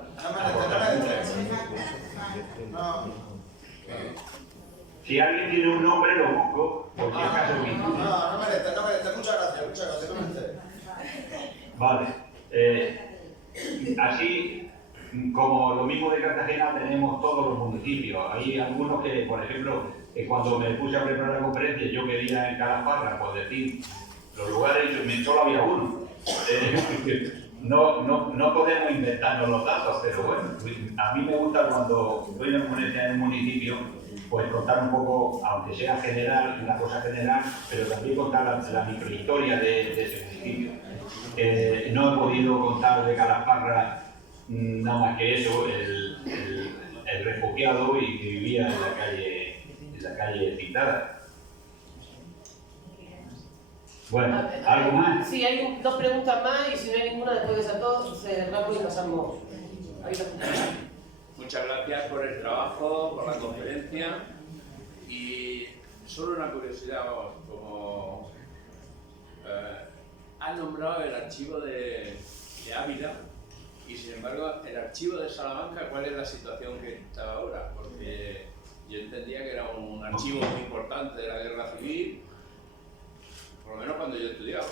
Si alguien tiene un nombre, lo busco, por si acaso. No merece. Muchas gracias, no merece. Vale. Así, como lo mismo de Cartagena, tenemos todos los municipios. Hay algunos que, por ejemplo, cuando me puse a preparar la conferencia, yo quería en Calaparra, pues decir los lugares, solo había uno. No podemos inventarnos los datos, pero bueno, a mí me gusta cuando voy a en un municipio, pues contar un poco, aunque sea general, una cosa general, pero también contar la microhistoria de ese municipio. No he podido contar de Calaparra nada más que eso, el refugiado y que vivía en la calle citada. Bueno, ¿algo más? Sí, hay dos preguntas más y si no hay ninguna después de esas dos, cerramos y pasamos. Muchas gracias por el trabajo, por la conferencia y solo una curiosidad, como han nombrado el archivo de Ávila y sin embargo el archivo de Salamanca, ¿cuál es la situación que está ahora? Porque yo entendía que era un archivo muy importante de la guerra civil, por lo menos cuando yo estudiaba.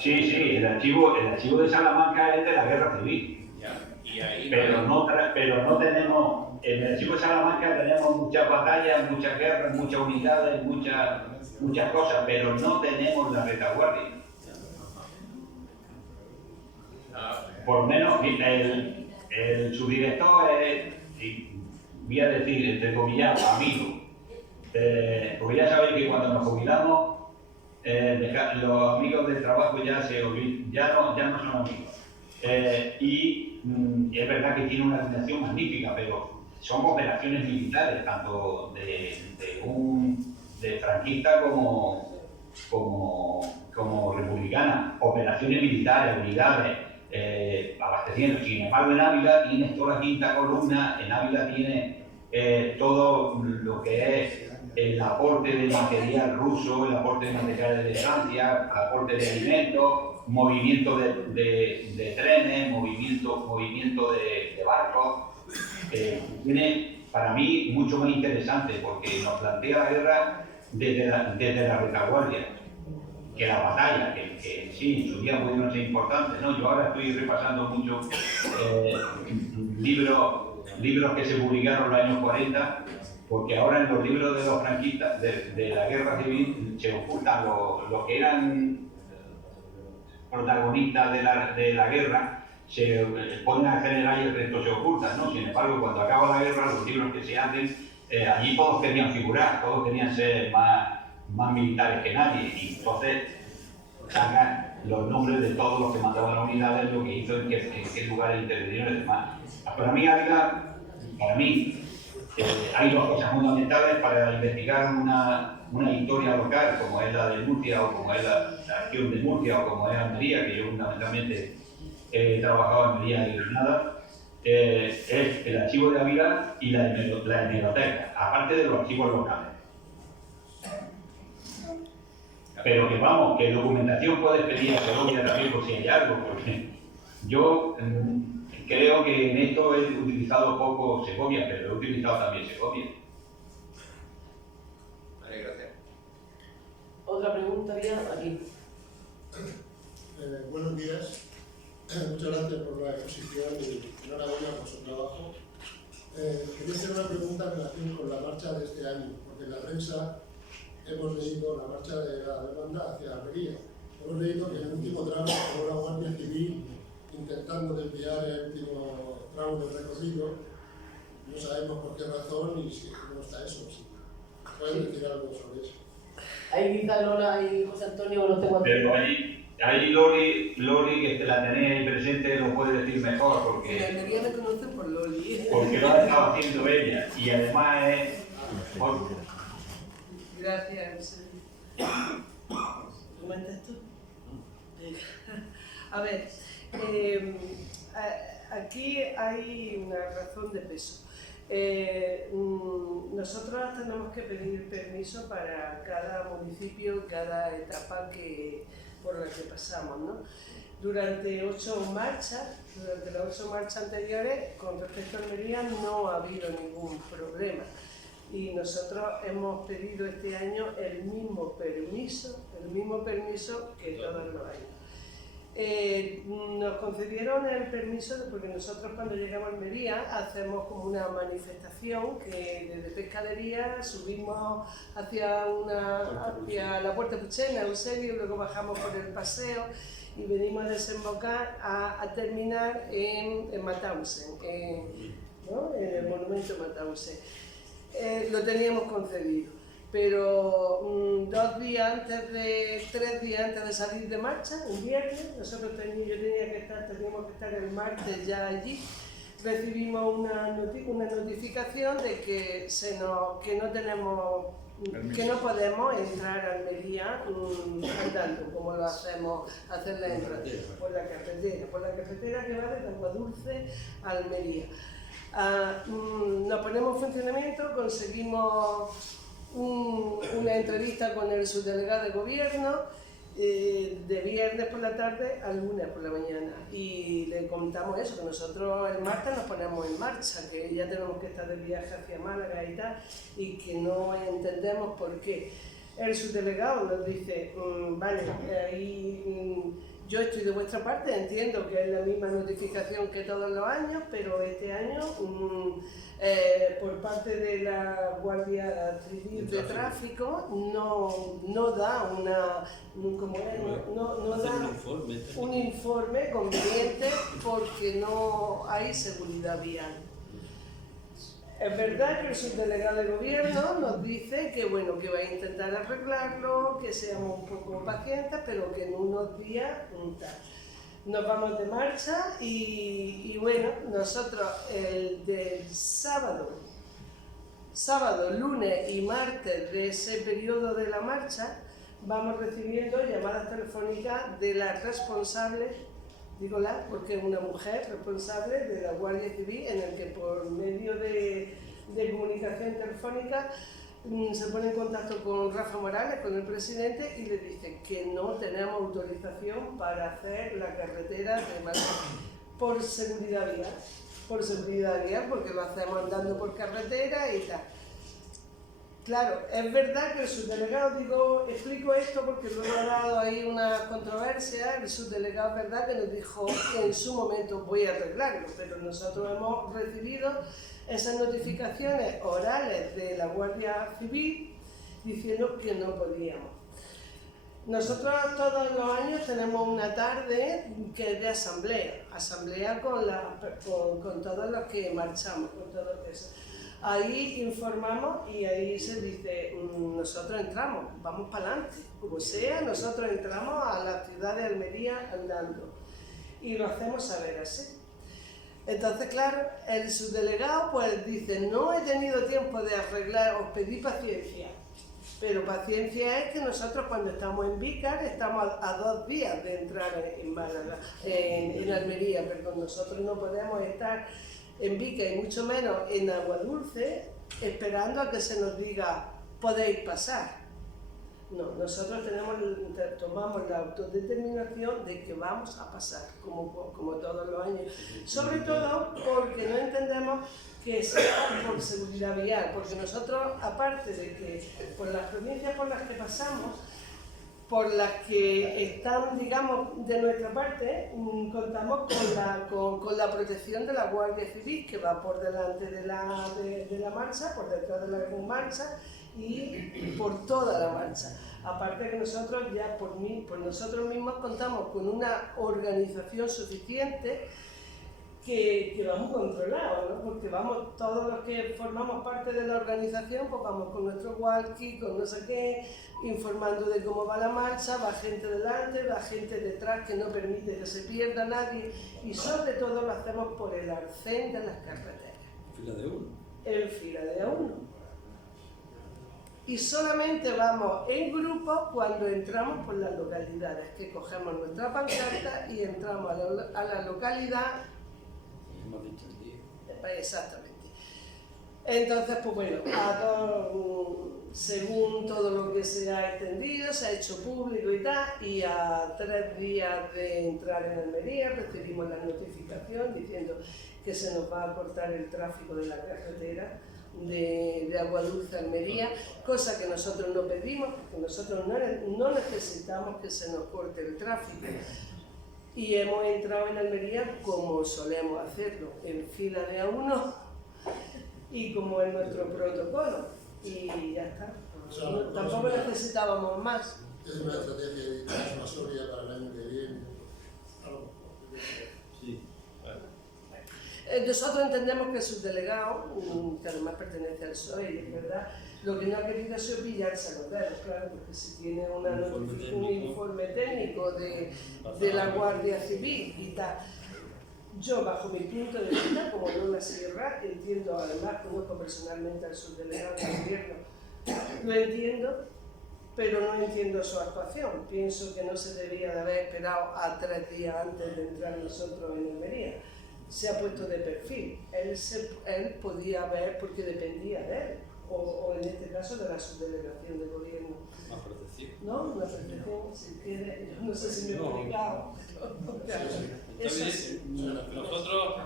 Sí, el archivo de Salamanca es de la guerra civil. Ya. Y ahí pero no tenemos, en el archivo de Salamanca tenemos muchas batallas, muchas guerras, muchas unidades, muchas cosas, pero no tenemos la retaguardia. Por lo menos el subdirector es, voy a decir, entre comillas, amigo. Porque ya sabéis que cuando nos jubilamos, los amigos del trabajo ya no son amigos. Y es verdad que tiene una organización magnífica, pero son operaciones militares, tanto de franquista como republicana, operaciones militares, unidades, abasteciendo. Sin embargo, en Ávila tienes toda la quinta columna, en Ávila tienes todo lo que es el aporte de material ruso, el aporte de materiales de Francia, el aporte de alimentos, movimiento de trenes, movimiento de barcos. Tiene para mí mucho más interesante porque nos plantea la guerra desde la retaguardia que la batalla, que sí, en su día pudieron ser importantes, ¿no? Yo ahora estoy repasando muchos libros que se publicaron en los años 40, porque ahora en los libros de los franquistas, de la guerra civil, se ocultan los que eran protagonistas de la guerra, se ponen a general y el resto se ocultan, ¿no? Sin embargo, cuando acaba la guerra, los libros que se hacen, allí todos querían figurar, todos querían ser más militares que nadie, y entonces sacan los nombres de todos los que mataban las unidades, lo que hizo, en qué lugares intervinieron y demás. Para mí, Ávila, hay dos cosas fundamentales para investigar una historia local, como es la de Murcia, o como es la región de Murcia, o como es Almería, que yo fundamentalmente he trabajado en Almería y Granada, es el archivo de Ávila y la hemeroteca, aparte de los archivos locales. Pero que documentación puedes pedir a Segovia también por si hay algo, porque yo creo que en esto he utilizado poco Segovia, pero he utilizado también Segovia. Vale, gracias. Otra pregunta había aquí. Buenos días. Muchas gracias por la exposición y enhorabuena por su trabajo. Quería hacer una pregunta en relación con la marcha de este año, porque en la prensa hemos leído la marcha de la demanda hacia Almería. Hemos leído que en el último tramo hubo la Guardia Civil intentando desviar el último tramo del recorrido. No sabemos por qué razón y si cómo está eso. Si pueden decir algo sobre eso. Ahí quizá Lola y José Antonio no tengo. Pero ahí Loli, que la tenéis ahí presente, lo puede decir mejor, porque... En Almería me conocen por Loli. Porque lo ha estado haciendo ella, y además es... Gracias. ¿Comentas tú? A ver, aquí hay una razón de peso. Nosotros tenemos que pedir permiso para cada municipio, cada etapa por la que pasamos, ¿no? Durante las 8 marchas anteriores, con respecto a Almería, no ha habido ningún problema. Y nosotros hemos pedido este año el mismo permiso que todos los años. Nos concedieron el permiso porque nosotros cuando llegamos a Almería hacemos como una manifestación que desde Pescadería subimos hacia la Puerta Puchena, Eusebio, y luego bajamos por el paseo y venimos a desembocar a terminar en Mauthausen, ¿no? En el monumento Mauthausen. Lo teníamos concedido, pero 3 días antes de salir de marcha, un viernes, teníamos que estar el martes ya allí, recibimos una notificación de que no podemos entrar a Almería andando, como lo hacemos, hacer la entrada por la carretera que va desde Aguadulce a Almería. Nos ponemos en funcionamiento, conseguimos una entrevista con el subdelegado de gobierno de viernes por la tarde al lunes por la mañana y le contamos eso, que nosotros el martes nos ponemos en marcha, que ya tenemos que estar de viaje hacia Málaga y tal, y que no entendemos por qué. El subdelegado nos dice, vale, ahí yo estoy de vuestra parte, entiendo que es la misma notificación que todos los años, pero este año, por parte de la Guardia Civil de Tráfico, no da un informe conveniente porque no hay seguridad vial. Es verdad que el subdelegado de gobierno nos dice que bueno, que va a intentar arreglarlo, que seamos un poco pacientes, pero que en unos días nos vamos de marcha y bueno, nosotros el del sábado, lunes y martes de ese periodo de la marcha, vamos recibiendo llamadas telefónicas de la responsable, dígola porque es una mujer responsable de la Guardia Civil, en el que por medio de comunicación telefónica se pone en contacto con Rafa Morales, con el presidente, y le dice que no tenemos autorización para hacer la carretera de Madrid por seguridad vial, porque lo hacemos andando por carretera y tal. Claro, es verdad que el subdelegado, explico esto porque luego ha dado ahí una controversia, el subdelegado es verdad que nos dijo que en su momento voy a arreglarlo, pero nosotros hemos recibido esas notificaciones orales de la Guardia Civil diciendo que no podíamos. Nosotros todos los años tenemos una tarde que es de asamblea con todos los que marchamos, con todos eso. Ahí informamos y ahí se dice, nosotros entramos, vamos para adelante, como sea, nosotros entramos a la ciudad de Almería andando y lo hacemos saber así. Entonces, claro, el subdelegado pues dice, no he tenido tiempo de arreglar, os pedí paciencia, pero paciencia es que nosotros cuando estamos en Vícar estamos a 2 días de entrar en Málaga, en Almería, perdón, nosotros no podemos estar en Vícar y mucho menos en Aguadulce esperando a que se nos diga, podéis pasar. No, nosotros tomamos la autodeterminación de que vamos a pasar, como todos los años. Sobre todo porque no entendemos que sea por seguridad vial, porque nosotros, aparte de que por las provincias por las que pasamos, por las que están, digamos, de nuestra parte, contamos con la protección de la Guardia Civil, que va por delante de la marcha, por detrás de la marcha, y por toda la marcha. Aparte que nosotros ya por nosotros mismos contamos con una organización suficiente que vamos controlados, ¿no? Porque vamos, todos los que formamos parte de la organización, pues vamos con nuestro walkie, con no sé qué, informando de cómo va la marcha, va gente delante, va gente detrás que no permite que se pierda nadie, y sobre todo lo hacemos por el arcén de las carreteras. Fila de uno. En fila de uno. Y solamente vamos en grupo cuando entramos por las localidades, que cogemos nuestra pancarta y entramos a la localidad. Exactamente. Entonces, pues bueno, según todo lo que se ha extendido, se ha hecho público y tal, y a 3 días de entrar en Almería recibimos la notificación diciendo que se nos va a cortar el tráfico de la carretera de Aguadulce a Almería, cosa que nosotros no pedimos, porque nosotros no necesitamos que se nos corte el tráfico. Y hemos entrado en Almería como solemos hacerlo, en fila de A1 y como es nuestro protocolo. Y ya está. Tampoco necesitábamos más. Es una estrategia disuasoria para el año que viene. Sí. Nosotros entendemos que el subdelegado, que además pertenece al PSOE, es verdad, lo que no ha querido es pillarse a los dedos, claro, porque si tiene un informe técnico de la Guardia Civil y tal. Yo, bajo mi punto de vista, como Lola Sierra, entiendo, además conozco personalmente al subdelegado del gobierno, lo entiendo, pero no entiendo su actuación. Pienso que no se debía de haber esperado a 3 días antes de entrar nosotros en Almería. Se ha puesto de perfil. Él podía haber, porque dependía de él, o en este caso de la subdelegación del gobierno. Más protección. ¿No? Una protección, si quiere, no sé si me he explicado. Está bien. Nosotros,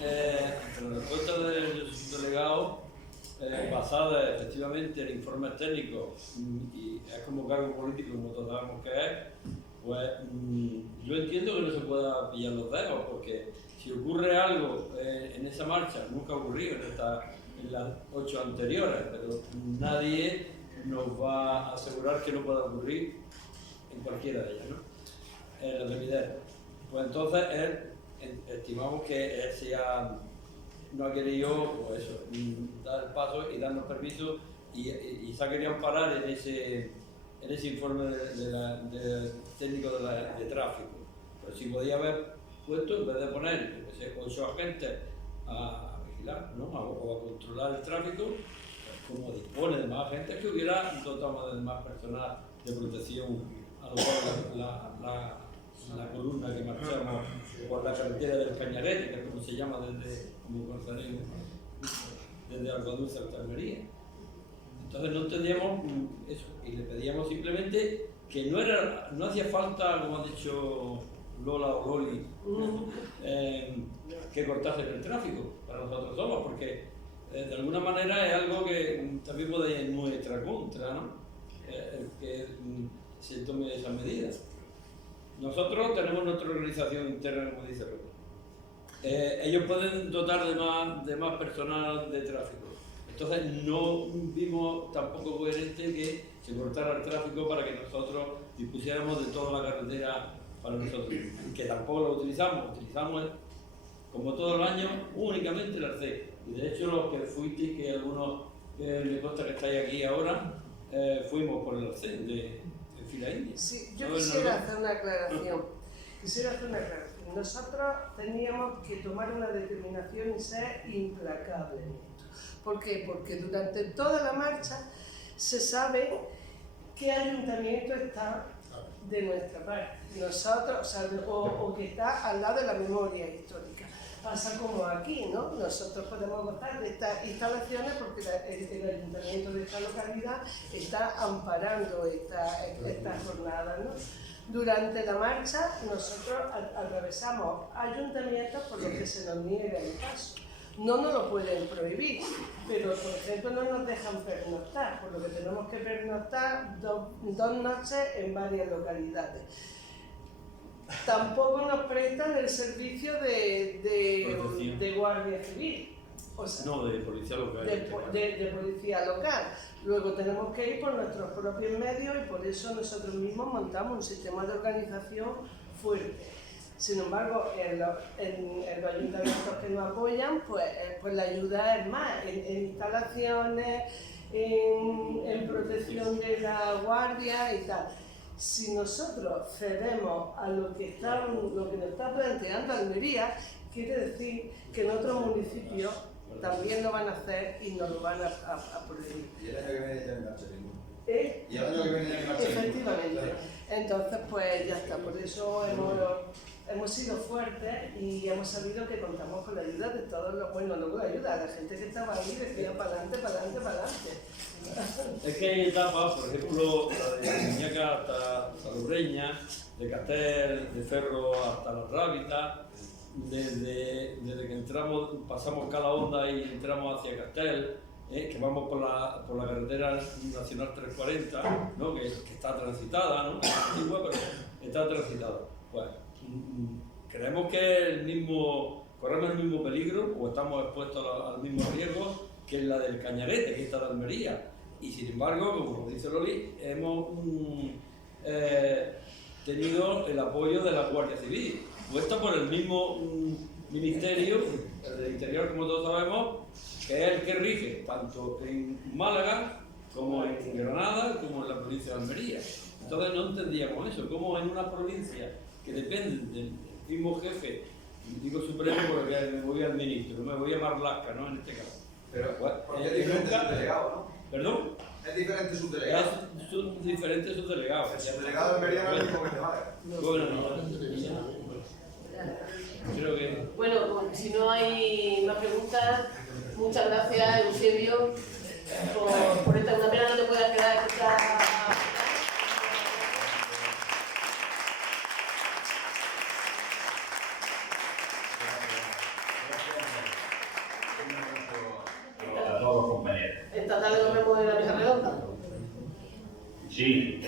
en la respuesta del subdelegado, basada efectivamente en informes técnicos y es como cargo político, como todos sabemos que es, Pues yo entiendo que no se pueda pillar los dedos, porque si ocurre algo en esa marcha, nunca ha ocurrido en las 8 anteriores, pero nadie nos va a asegurar que no pueda ocurrir en cualquiera de ellas, ¿no? En las venideras. Pues entonces estimamos que él no ha querido, pues eso, dar el paso y darnos permiso y se ha querido amparar en ese informe del técnico de tráfico. Pero si podía haber puesto, en vez de poner 8 agentes a vigilar, ¿no? o a controlar el tráfico, pues como dispone de más agentes, que hubiera dotado de más personal de protección a lo mejor la columna que marchamos por la carretera del Cañarete, que es como se llama desde Algodulce hasta Almería. Entonces no entendíamos eso y le pedíamos simplemente que no hacía falta, como ha dicho Lola o Loli, que cortasen el tráfico para nosotros solos, porque de alguna manera es algo que también puede ir en nuestra contra, ¿no? Que se tome esas medidas. Nosotros tenemos nuestra organización interna, como dice Roberto. Ellos pueden dotar de más personal de tráfico. Entonces no vimos tampoco coherente que se cortara el tráfico para que nosotros dispusiéramos de toda la carretera para nosotros, que tampoco lo utilizamos como todos los años únicamente el Arcén. Y de hecho los que fuisteis, que algunos me consta que estáis aquí ahora, fuimos por el Arcén de Fila India. Sí, yo quisiera hacer una aclaración. Nosotros teníamos que tomar una determinación y ser implacables en esto. ¿Por qué? Porque durante toda la marcha se sabe qué ayuntamiento está de nuestra parte. Nosotros, o que está al lado de la memoria histórica. Pasa como aquí, ¿no? Nosotros podemos gozar de estas instalaciones porque el ayuntamiento de esta localidad está amparando estas jornadas, ¿no? Durante la marcha nosotros atravesamos ayuntamientos por los que se nos niega el paso. No nos lo pueden prohibir, pero por ejemplo no nos dejan pernoctar, por lo que tenemos que pernoctar dos noches en varias localidades. Tampoco nos prestan el servicio de guardia civil. O sea, no, de policía local. De policía local. Luego tenemos que ir por nuestros propios medios y por eso nosotros mismos montamos un sistema de organización fuerte. Sin embargo, en los ayuntamientos que nos apoyan, pues la ayuda es más en instalaciones, en protección de la guardia y tal. Si nosotros cedemos a lo que nos está planteando Almería, quiere decir que en otros municipios también lo van a hacer y nos lo van a prohibir. Y el año que viene ya en Barcelona. Y el año que viene ya en Barcelona. Efectivamente. Entonces, pues ya está. Por eso hemos sido fuertes y hemos sabido que contamos con la ayuda de todos los... Bueno, no con la ayuda, de la gente que estaba ahí decía para adelante, para adelante, para adelante. Es que hay etapas, por ejemplo, la de Muñeca hasta Lobreña, de Castel, de Ferro hasta Las Rábitas, desde que entramos, pasamos Calahonda y entramos hacia Castel, que vamos por la carretera nacional 340, ¿no? que está transitada, ¿no? Es antigua, pero está transitada. Pues creemos que corremos el mismo peligro o estamos expuestos al mismo riesgo que la del Cañarete, que está de Almería. Y sin embargo, como dice Loli, hemos tenido el apoyo de la Guardia Civil, puesta por el mismo ministerio, el del Interior, como todos sabemos, que es el que rige tanto en Málaga como en Granada, como en la provincia de Almería. Entonces no entendíamos eso, como en una provincia que depende del mismo jefe, digo supremo porque me voy al ministro, me voy a Marlaska, ¿no? En este caso. Pero, porque es diferente subdelegado, ¿no? ¿Perdón? Es diferente subdelegado. Es diferente subdelegado. El subdelegado de Almería no es el mismo que de Málaga. Creo que... Bueno, si no hay más preguntas, muchas gracias, Eusebio, por esta. Una pena no te puedas quedar esta. A todos los compañeros. Esta tarde nos vemos en la mesa redonda. Sí, Sí,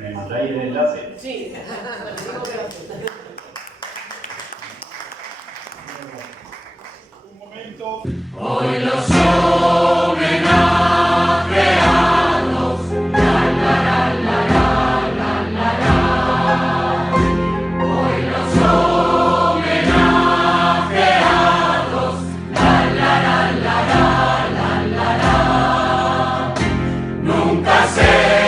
¿me mandáis el enlace? Sí, te digo que lo haces. Un momento. Hoy los homenajeados, la la la la la la la. Hoy los homenajeados, la la la la la la la. Nunca se